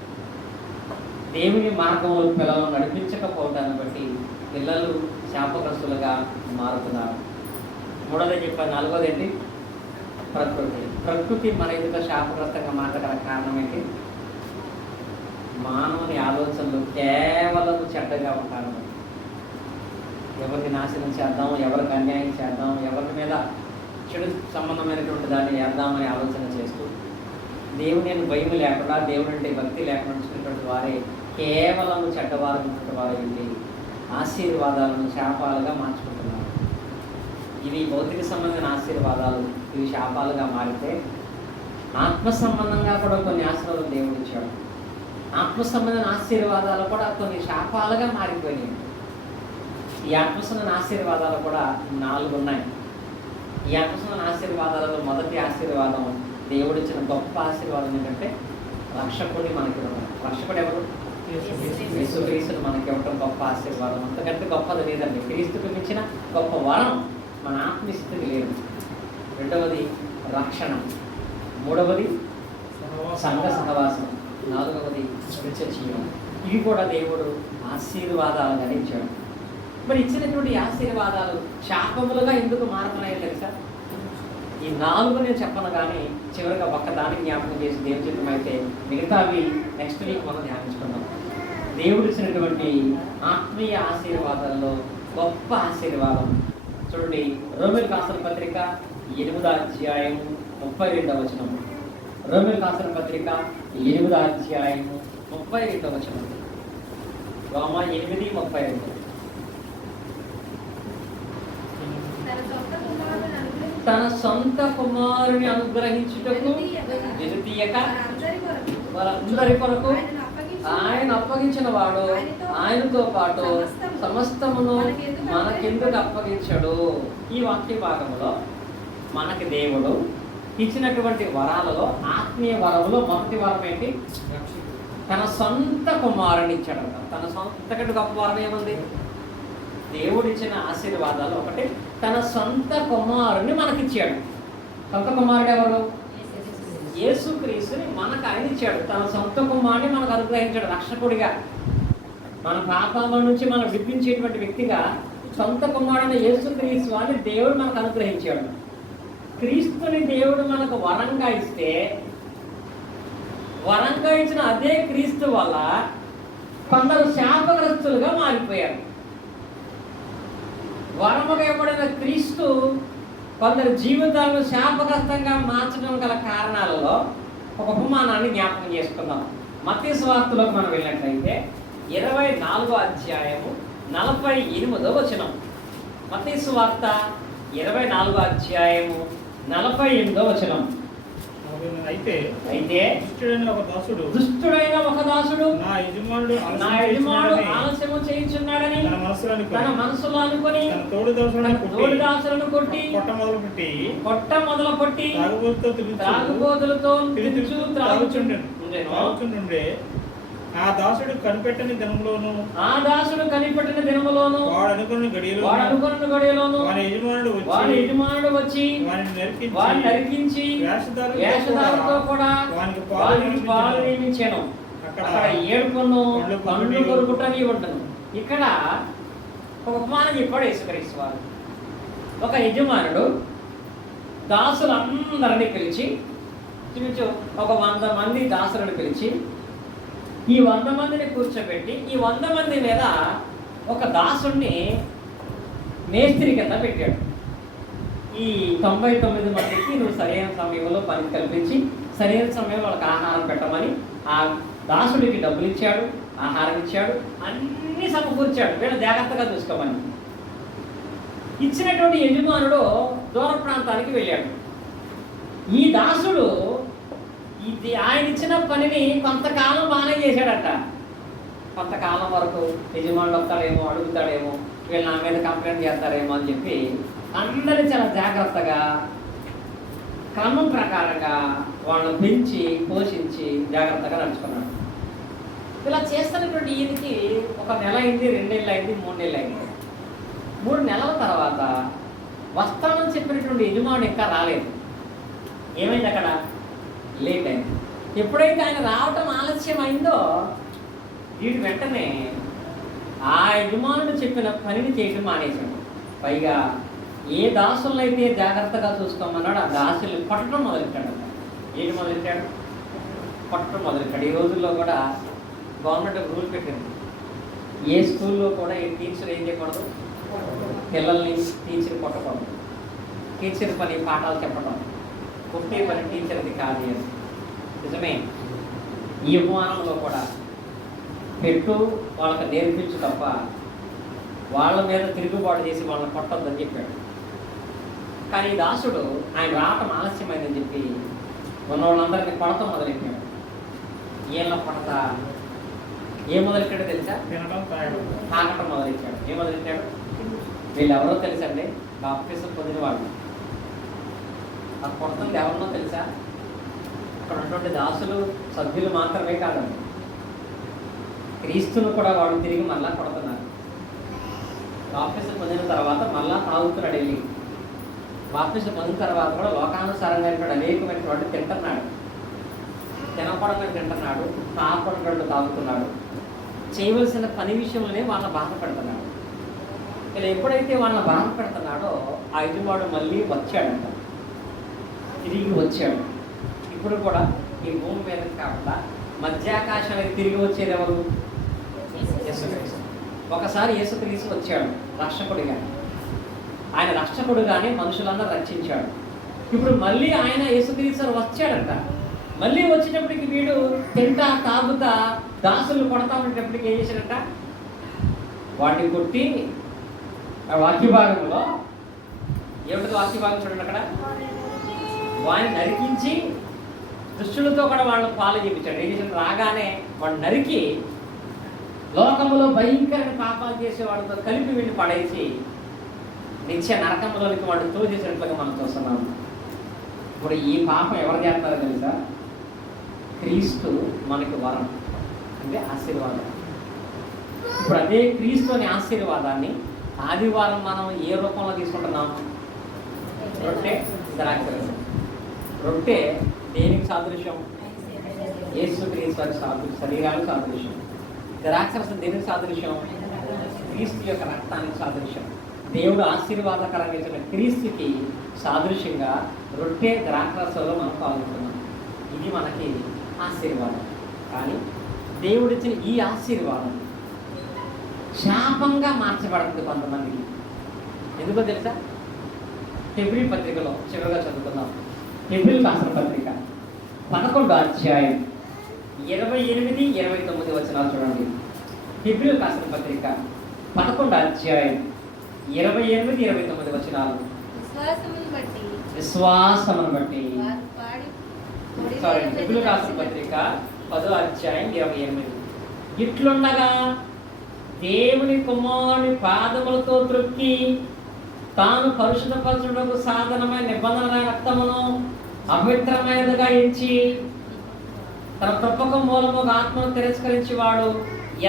దేవుని మార్గంలో పిల్లలను నడిపించకపోవటాన్ని బట్టి పిల్లలు శాపగ్రస్తులుగా మారుతున్నారు. మూడోది చెప్పాను. నాలుగోది ఏంటి? ప్రకృతి మన ఎదుట శాపగ్రస్తంగా మారగల కారణం ఏంటి? మానవుని ఆలోచనలు కేవలం చెడ్డగా ఉంటారు. ఎవరికి నాశనం చేద్దాం, ఎవరికి అన్యాయం చేద్దాం, ఎవరి మీద చెడు సంబంధమైనటువంటి దాన్ని వేద్దామని ఆలోచన చేస్తూ దేవుని భయం లేకుండా, దేవుని అంటే భక్తి లేకుండా చూసినటువంటి వారే కేవలం చెడ్డవారు ఉన్నటువంటి వారు ఏంటి? ఆశీర్వాదాలను శాపాలుగా మార్చుకుంటున్నారు. ఇవి భౌతిక సంబంధమైన ఆశీర్వాదాలు, ఇవి శాపాలుగా మారితే ఆత్మ సంబంధంగా కూడా కొన్ని ఆశీర్వాదాలు దేవుడు ఇచ్చాడు. ఆత్మ సంబంధమైన ఆశీర్వాదాలు కూడా కొన్ని శాపాలుగా మారిపోయినాయి. ఈ ఆత్మ సంబంధమైన ఆశీర్వాదాలు కూడా 4 ఉన్నాయి. ఈ ఆత్మ సంబంధమైన ఆశీర్వాదాలలో మొదటి ఆశీర్వాదం, దేవుడిచ్చిన గొప్ప ఆశీర్వాదం ఏంటంటే రక్షకుడిని మనకి ఇవ్వడం. రక్షకుడు ఎవరు? యేసుక్రీస్తుని మనకి ఇవ్వడం గొప్ప ఆశీర్వాదం. అంతకంటే గొప్పది లేదండి. క్రీస్తుకు మించిన గొప్ప వరం మన ఆత్మస్థితికి లేదు. రెండవది రక్షణ, మూడవది సంఘ సహవాసం, నాలుగవది నిత్య జీవం. ఇవి కూడా దేవుడు ఆశీర్వాదాలుగా ఇచ్చాడు. మరి ఇచ్చినటువంటి ఆశీర్వాదాలు శాపములుగా ఎందుకు మారుతున్నాయో తెలుసా? ఈ 4 నేను చెప్పను, కానీ చివరిగా ఒక్కదానికి జ్ఞాపకం చేసి దేవుని చిత్తం అయితే మిగతావి నెక్స్ట్ వీక్ మనం ధ్యానించుకున్నాం. దేవుడు ఇచ్చినటువంటి ఆత్మీయ ఆశీర్వాదాల్లో గొప్ప ఆశీర్వాదం చూడండి. రోమీయులకు రాసిన పత్రిక 8వ అధ్యాయము 32వ వచనం. రోమీయులకు రాసిన పత్రిక 8వ అధ్యాయము 32వ వచనం. రోమా 8:32. తన సొంత కుమారుని అనుగ్రహించుటకు ఎదుతీయక వారందరి కొరకు ఆయన అప్పగించిన వాడు ఆయనతో పాటు సమస్తమును మనకెందుకు అప్పగించడు. ఈ వాక్య భాగంలో మనకి దేవుడు ఇచ్చినటువంటి వరాలలో ఆత్మీయ వరములో మొదటి వరం ఏంటి? తన సొంత కుమారుని ఇచ్చాడంట. తన సొంతకంటే గొప్ప వరం ఏముంది? దేవుడు ఇచ్చిన ఆశీర్వాదాలు ఒకటి, తన సొంత కుమారుని మనకిచ్చాడు. సొంత కుమారుడు ఎవరు? యేసుక్రీస్తుని మనకు ఆయన ఇచ్చాడు. తన సొంత కుమారుని మనకు అనుగ్రహించాడు రక్షకుడిగా. మన పాపాల నుంచి మనం విడిపించేటువంటి వ్యక్తిగా సొంత కుమారుని యేసుక్రీస్తు అని దేవుడు మనకు అనుగ్రహించాడు. క్రీస్తుని దేవుడు మనకు వరంగా ఇస్తే, వరంగా ఇచ్చిన అదే క్రీస్తు వల్ల కొందరు శాపగ్రస్తులుగా మారిపోయారు. వరముగా ఇవ్వబడిన క్రీస్తు కొందరు జీవితాలను శాపగ్రస్తంగా మార్చడం గల కారణాలలో ఒక ఉపమానాన్ని జ్ఞాపకం చేసుకుందాం. మత్తయి సువార్తలోకి మనం వెళ్ళినట్లయితే 24వ అధ్యాయము 48వ వచనం. మత్తయి సువార్త 24వ అధ్యాయము 48వ వచనం. అయితే దుష్టుడైన ఒక దాసుడు నా యజమానుడు ఆలస్యము చేయుచున్నాడని తన మనసులో అనుకొని తన తోడు దాసులను కొట్టి కొట్ట మొదలు పెట్టి త్రాగుబోతులతో త్రాగుచుండే ఆ దాసుడు కనిపెట్టని దినములోను వాడు అనుకున్న గడియలోను వాని యజమానుడు వచ్చి వాడిని నరికించి వేషధారులతో కూడా వానికి పాలు నియమించాను. అక్కడ ఏడుపును పండ్లు కొరుకుటని ఉండను. ఇక్కడ ఒక ఉపమానం చెప్పాడు యేసుక్రీస్తు వారు. ఒక యజమానుడు దాసులందరినీ పిలిచి, ఒక 100 మంది దాసులను పిలిచి ఈ 100 మందిని కూర్చోబెట్టి ఈ 100 మంది మీద ఒక దాసుడిని మేస్త్రి కింద పెట్టాడు. ఈ 99 మందికి నువ్వు సరైన సమయంలో పని కల్పించి సరైన సమయంలో వాళ్ళకి ఆహారం పెట్టమని ఆ దాసుడికి డబ్బులు ఇచ్చాడు, ఆహారం ఇచ్చాడు, అన్నీ సమకూర్చాడు. వీళ్ళు జాగ్రత్తగా చూసుకోమని. ఇచ్చినటువంటి యజమానుడు దూర ప్రాంతానికి వెళ్ళాడు. ఈ దాసుడు ఆయన ఇచ్చిన పనిని కొంతకాలం బాగానే చేశాడట. కొంతకాలం వరకు యజమానుడు వస్తాడేమో, అడుగుతాడేమో, వీళ్ళు నా మీద కంప్లైంట్ చేస్తారేమో అని చెప్పి అందరూ చాలా జాగ్రత్తగా క్రమం ప్రకారంగా వాళ్ళని పెంచి పోషించి జాగ్రత్తగా నడుచుకున్నాడు. ఇలా చేస్తున్నటువంటి ఈయనకి 1 నెల అయింది, 2 నెలలు అయింది, 3 నెలలు అయింది. 3 నెలల తర్వాత వస్తామని చెప్పినటువంటి యజమానుడు ఇంకా రాలేదు. ఏమైంది? అక్కడ లేట్ అయింది. ఎప్పుడైతే ఆయన రావటం ఆలస్యం అయిందో వీడు వెంటనే ఆ యజమానుడు చెప్పిన పనిని చేయటం మానేశాడు. పైగా ఏ దాసులైతే జాగ్రత్తగా చూసుకోమన్నాడు ఆ దాసులు కొట్టడం మొదలెట్టాడు. ఏంటి మొదలెట్టాడు? కొట్టడం మొదలెట్టాడు. ఈ రోజుల్లో కూడా గవర్నమెంట్ రూల్ పెట్టింది, ఏ స్కూల్లో కూడా ఈ టీచర్ ఏం చేయకూడదు, పిల్లల్ని టీచర్ కొట్టకూడదు. టీచర్ పని పాఠాలు చెప్పడం, కొట్టే పని టీచర్ది కాదు అని. నిజమే. ఈ ఉపమానంలో కూడా పెట్టు వాళ్ళకి నేర్పించు తప్ప వాళ్ళ మీద తిరుగుబాటు చేసి వాళ్ళని కొట్టొద్దని చెప్పాడు. కానీ ఈ దాసుడు ఆయన రావటం ఆలస్యమైందని చెప్పి ఉన్న వాళ్ళందరినీ కొడతాం మొదలెట్టాడు. ఏళ్ళ కొడత ఏం మొదలెట్టాడో తెలుసా? తాగటం మొదలెట్టాడు. ఏం మొదలెట్టాడు? వీళ్ళు ఎవరో తెలుసండి? బాప్తిసం పొందిన వాళ్ళు. ఆ కొడుతుంది ఎవరినో తెలుసా? అక్కడ ఉన్నటువంటి దాసులు సభ్యులు మాత్రమే కాదండి, క్రీస్తును కూడా వాడు తిరిగి మళ్ళా కొడుతున్నారు. బాప్తిసం పొందిన తర్వాత మళ్ళా తాగుతున్నాడు వెళ్ళి. బాప్తిసం పొందిన తర్వాత కూడా లోకానుసారంగా అనేకమైనటువంటి తింటున్నాడు. తినపడకుండా తింటున్నాడు, తాగకుండా తాగుతున్నాడు. చేయవలసిన పని విషయంలోనే వాళ్ళని బాధ పెడుతున్నాడు. ఇలా ఎప్పుడైతే వాళ్ళని బాధ పెడుతున్నాడో ఆ యజమానుడు మళ్ళీ వచ్చాడంట, తిరిగి వచ్చాడు. ఇప్పుడు కూడా ఈ భూమి మీద కాకుండా మధ్యాకాశానికి తిరిగి వచ్చేది ఎవరు? యేసుక్రీస్తు. ఒకసారి యేసుక్రీస్తు వచ్చాడు రక్షకుడిగా. ఆయన రక్షకుడుగానే మనుషులందరూ రక్షించాడు. ఇప్పుడు మళ్ళీ ఆయన యేసుక్రీస్తు వచ్చాడంట. మళ్ళీ వచ్చేటప్పటికి వీడు తింటా తాగుతా దాసులు కొడతా ఉండేటప్పటికి ఏం చేశాడంట? వాటిని కొట్టి ఆ వాక్య భాగంలో ఏమిటి వాక్య భాగం చూడండి, అక్కడ వాడిని నరికించి దుష్టులతో కూడా వాళ్ళని పాలు చేయించాడు. ఏం చేశాడు? రాగానే వాడు నరికి లోకములో భయంకరమైన పాపాలు చేసే వాడితో కలిపి వీడిని పడేసి నిత్య నరకంలోనికి వాడు తోచేసినట్లుగా మనం చూస్తున్నాము. ఇప్పుడు ఈ పాపం ఎవరు చేస్తారో తెలుసా? క్రీస్తు మనకి వరం అంటే ఆశీర్వాదం. ఇప్పుడు అదే క్రీస్తు అనే ఆశీర్వాదాన్ని ఆదివారం మనం ఏ రూపంలో తీసుకుంటున్నాము? రొట్టె, ద్రాక్షరసం. రొట్టె దేనికి సాదృశ్యం? యేసుక్రీస్తు శరీరానికి సాదృశ్యం. ద్రాక్షరసం దేనికి సాదృశ్యం? క్రీస్తు యొక్క రక్తానికి సాదృశ్యం. దేవుడు ఆశీర్వాదకరంగా ఇచ్చిన క్రీస్తుకి సాదృశ్యంగా రొట్టె ద్రాక్షరసంలో మనం పాల్గొంటున్నాం. ఇది మనకి ఆశీర్వాదం. కానీ దేవుడిచ్చిన ఈ ఆశీర్వాదం శాపంగా మార్చబడుతుంది కొంతమందికి. ఎందుకో తెలుసా? హెబ్రీ పత్రికలో చివరిగా చదువుకుందాం. హెబ్రీ రాసిన పత్రిక 11వ అధ్యాయం 28, 29 వచనాలు చూడండి. హెబ్రీ రాసిన పత్రిక 11వ అధ్యాయం 28, 29 వచనాలు. విశ్వాసమును బట్టి హెబ్రీ రాసిన పత్రిక 10వ అధ్యాయం 28. ఇట్లుండగా దేవుని కుమారుని పాదములతో త్రొక్కి తాను పరిశుద్ధపరచుటకు సాధనమైన నిబంధన రక్తమును అపవిత్రమైనదిగా ఎంచి తన కృపకు మూలముగా ఆత్మను తిరస్కరించి వాడు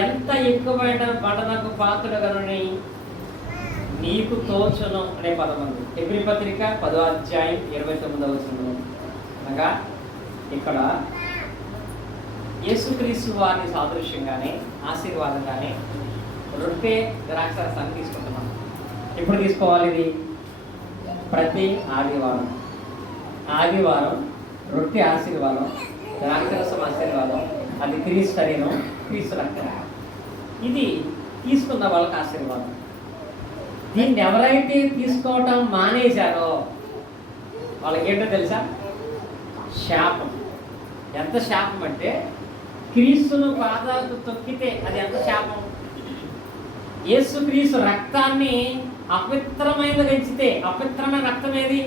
ఎంత ఎక్కువైన పఠనకు పాత్రుడగనని నీకు తోచును అనే పదం ఉంది. హెబ్రీ పత్రిక 10వ అధ్యాయం 29వ వచనం. అనగా ఇక్కడ యేసుక్రీస్తు వారిని సాదృశ్యంగానే ఆశీర్వాదంగానే రొట్టె ద్రాక్షరసాన్ని తీసుకుంటున్నాం. ఎప్పుడు తీసుకోవాలి? ఇది ప్రతి ఆదివారం. ఆదివారం రొట్టె ఆశీర్వాదం, ద్రాక్షరసం ఆశీర్వాదం. అది క్రీస్తు శరీరం, క్రీస్తు రక్తం. ఇది తీసుకున్న వాళ్ళకి ఆశీర్వాదం. దీన్ని ఎవరైతే తీసుకోవటం మానేశారో వాళ్ళకి ఏంటో తెలుసా? శాపం. ఎంత శాపం అంటే క్రీస్తును పాదాలకు తొక్కితే అది ఎంత శాపం. యేసుక్రీస్తు రక్తాన్ని అపవిత్రమైనది ఎంచితే, అపవిత్రమైన రక్తం ఏది?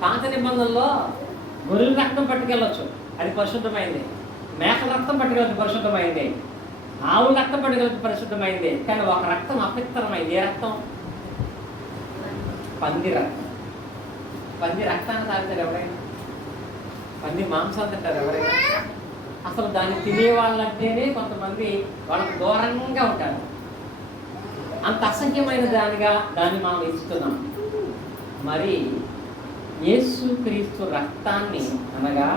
పాత నిబంధనలో గొర్రెల రక్తం పట్టుకెళ్ళొచ్చు, అది పరిశుద్ధమైంది. మేకల రక్తం పట్టుకెళ్ళచ్చు, పరిశుద్ధమైంది. ఆవుల రక్తం పట్టుకెళ్ళచ్చు, పరిశుద్ధమైంది. కానీ ఒక రక్తం అపవిత్రమైంది. ఏ రక్తం? పంది రక్తం. పంది రక్తాన్ని తాగుతారు ఎవరైనా? పంది మాంసాలు తింటారు ఎవరైనా? అసలు దాన్ని తినే వాళ్ళంటేనే కొంతమంది వాళ్ళకు దూరంగా ఉంటారు. అంత అసహ్యమైన దాన్ని మనం ఇస్తున్నాం. మరి యేసుక్రీస్తు రక్తాన్ని అనగా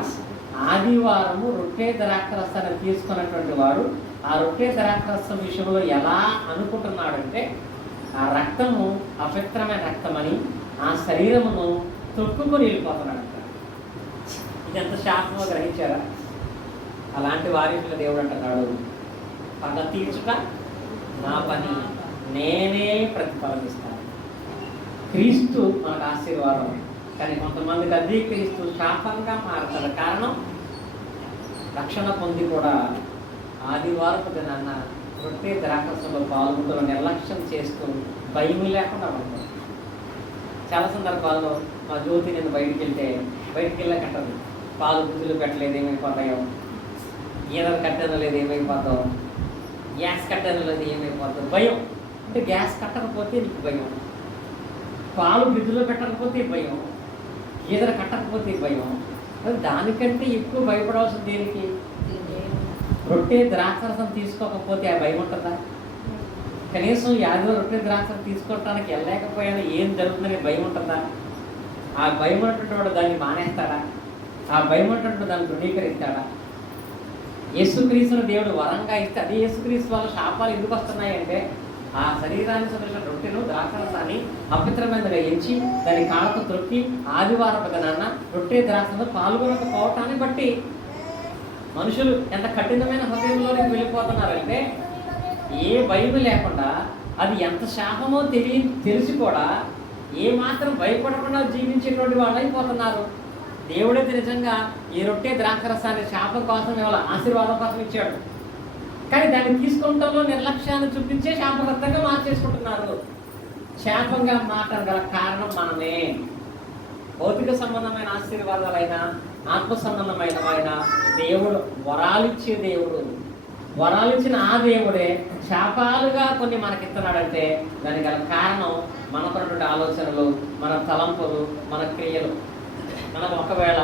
ఆదివారము రొట్టె ద్రాక్షరసాన్ని తీసుకున్నటువంటి వాడు ఆ రొట్టె ద్రాక్షరసం విషయంలో ఎలా అనుకుంటున్నాడంటే ఆ రక్తము అపవిత్రమైన రక్తమని ఆ శరీరమును తొక్కుకొని వెళ్ళిపోతున్నాడు. ఇదంత శాపంగా గ్రహించారా? అలాంటి వారిలో దేవుడు అంటున్నాడు, పగ తీర్చుట నా పని, నేనే ప్రతిఫలమిస్తాను. క్రీస్తు మనకు ఆశీర్వాదం, కానీ కొంతమందికి అది క్రీస్తు శాపంగా మారుతాడు. కారణం రక్షణ పొంది కూడా ఆదివారపు దినాన్న రొట్టె ద్రాక్షరసంలో పాల్గొంటూ నిర్లక్ష్యం చేస్తూ భయం లేకుండా ఉంటారు. చాలా సందర్భాల్లో మా జ్యోతి నేను బయటికి వెళ్ళా కట్టదు. పాలు గుజ్జులు పెట్టలేదు ఏమైపోతాయో, ఈనర్ కట్టనలేదు ఏమైపోతావు, గ్యాస్ కట్టనలేదు ఏమైపోతావు, భయం. అంటే గ్యాస్ కట్టకపోతే నీకు భయం, పాలు ఫ్రిడ్జ్లో పెట్టకపోతే భయం, ఈనర్ కట్టకపోతే భయం. అది దానికంటే ఎక్కువ భయపడవలసిన దేనికి? రొట్టె ద్రాక్షరసం తీసుకోకపోతే ఆ భయం ఉంటుందా? కనీసం యాదో రొట్టె ద్రాక్షరసం తీసుకోవటానికి వెళ్ళలేకపోయాను ఏం జరుగుతుందని భయం ఉంటుందా? ఆ భయం ఉన్నటువంటి వాడు దాన్ని మానేస్తాడా? ఆ భయం ఉన్నటువంటి దాన్ని ధృవీకరిస్తాడా? యేసుక్రీస్తును దేవుడు వరంగా ఇస్తే అదే యేసుక్రీస్తు వల్ల శాపాలు ఎందుకు వస్తున్నాయంటే ఆ శరీరానికి సంబంధించిన రొట్టెను ద్రాక్షరసాన్ని అపవిత్రమైనదిగా ఎంచి దాని కాళ్ళతో త్రొక్కి ఆదివారం దినాన రొట్టె ద్రాక్షలో పాల్గొనకపోవటాన్ని బట్టి మనుషులు ఎంత కఠినమైన హృదయంలోకి వెళ్ళిపోతున్నారంటే ఏ భయం లేకుండా అది ఎంత శాపమో తెలిసి కూడా ఏ మాత్రం భయపడకుండా జీవించేటువంటి వాళ్ళు అయిపోతున్నారు. దేవుడైతే నిజంగా ఈ రొట్టె ద్రాక్షరసాన్ని శాపం కోసం ఇవాళ ఆశీర్వాదం కోసం ఇచ్చాడు. కానీ దాన్ని తీసుకుంటంలో నిర్లక్ష్యాన్ని చూపించే శాపగ్రస్తంగా మార్చేసుకుంటున్నారు. శాపంగా మారడం గల కారణం మనమే. భౌతిక సంబంధమైన ఆశీర్వాదాలైనా ఆత్మ సంబంధమైన దేవుడు వరాలిచ్చే దేవుడు. వరాలిచ్చిన ఆ దేవుడే శాపాలుగా కొన్ని మనకిస్తున్నాడంటే దానికి గల కారణం మనకున్నటువంటి ఆలోచనలు, మన తలంపులు, మన క్రియలు. మనం ఒకవేళ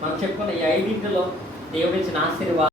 మనం చెప్పుకున్న ఈ 5 దేవుడిచ్చిన ఆశీర్వాదం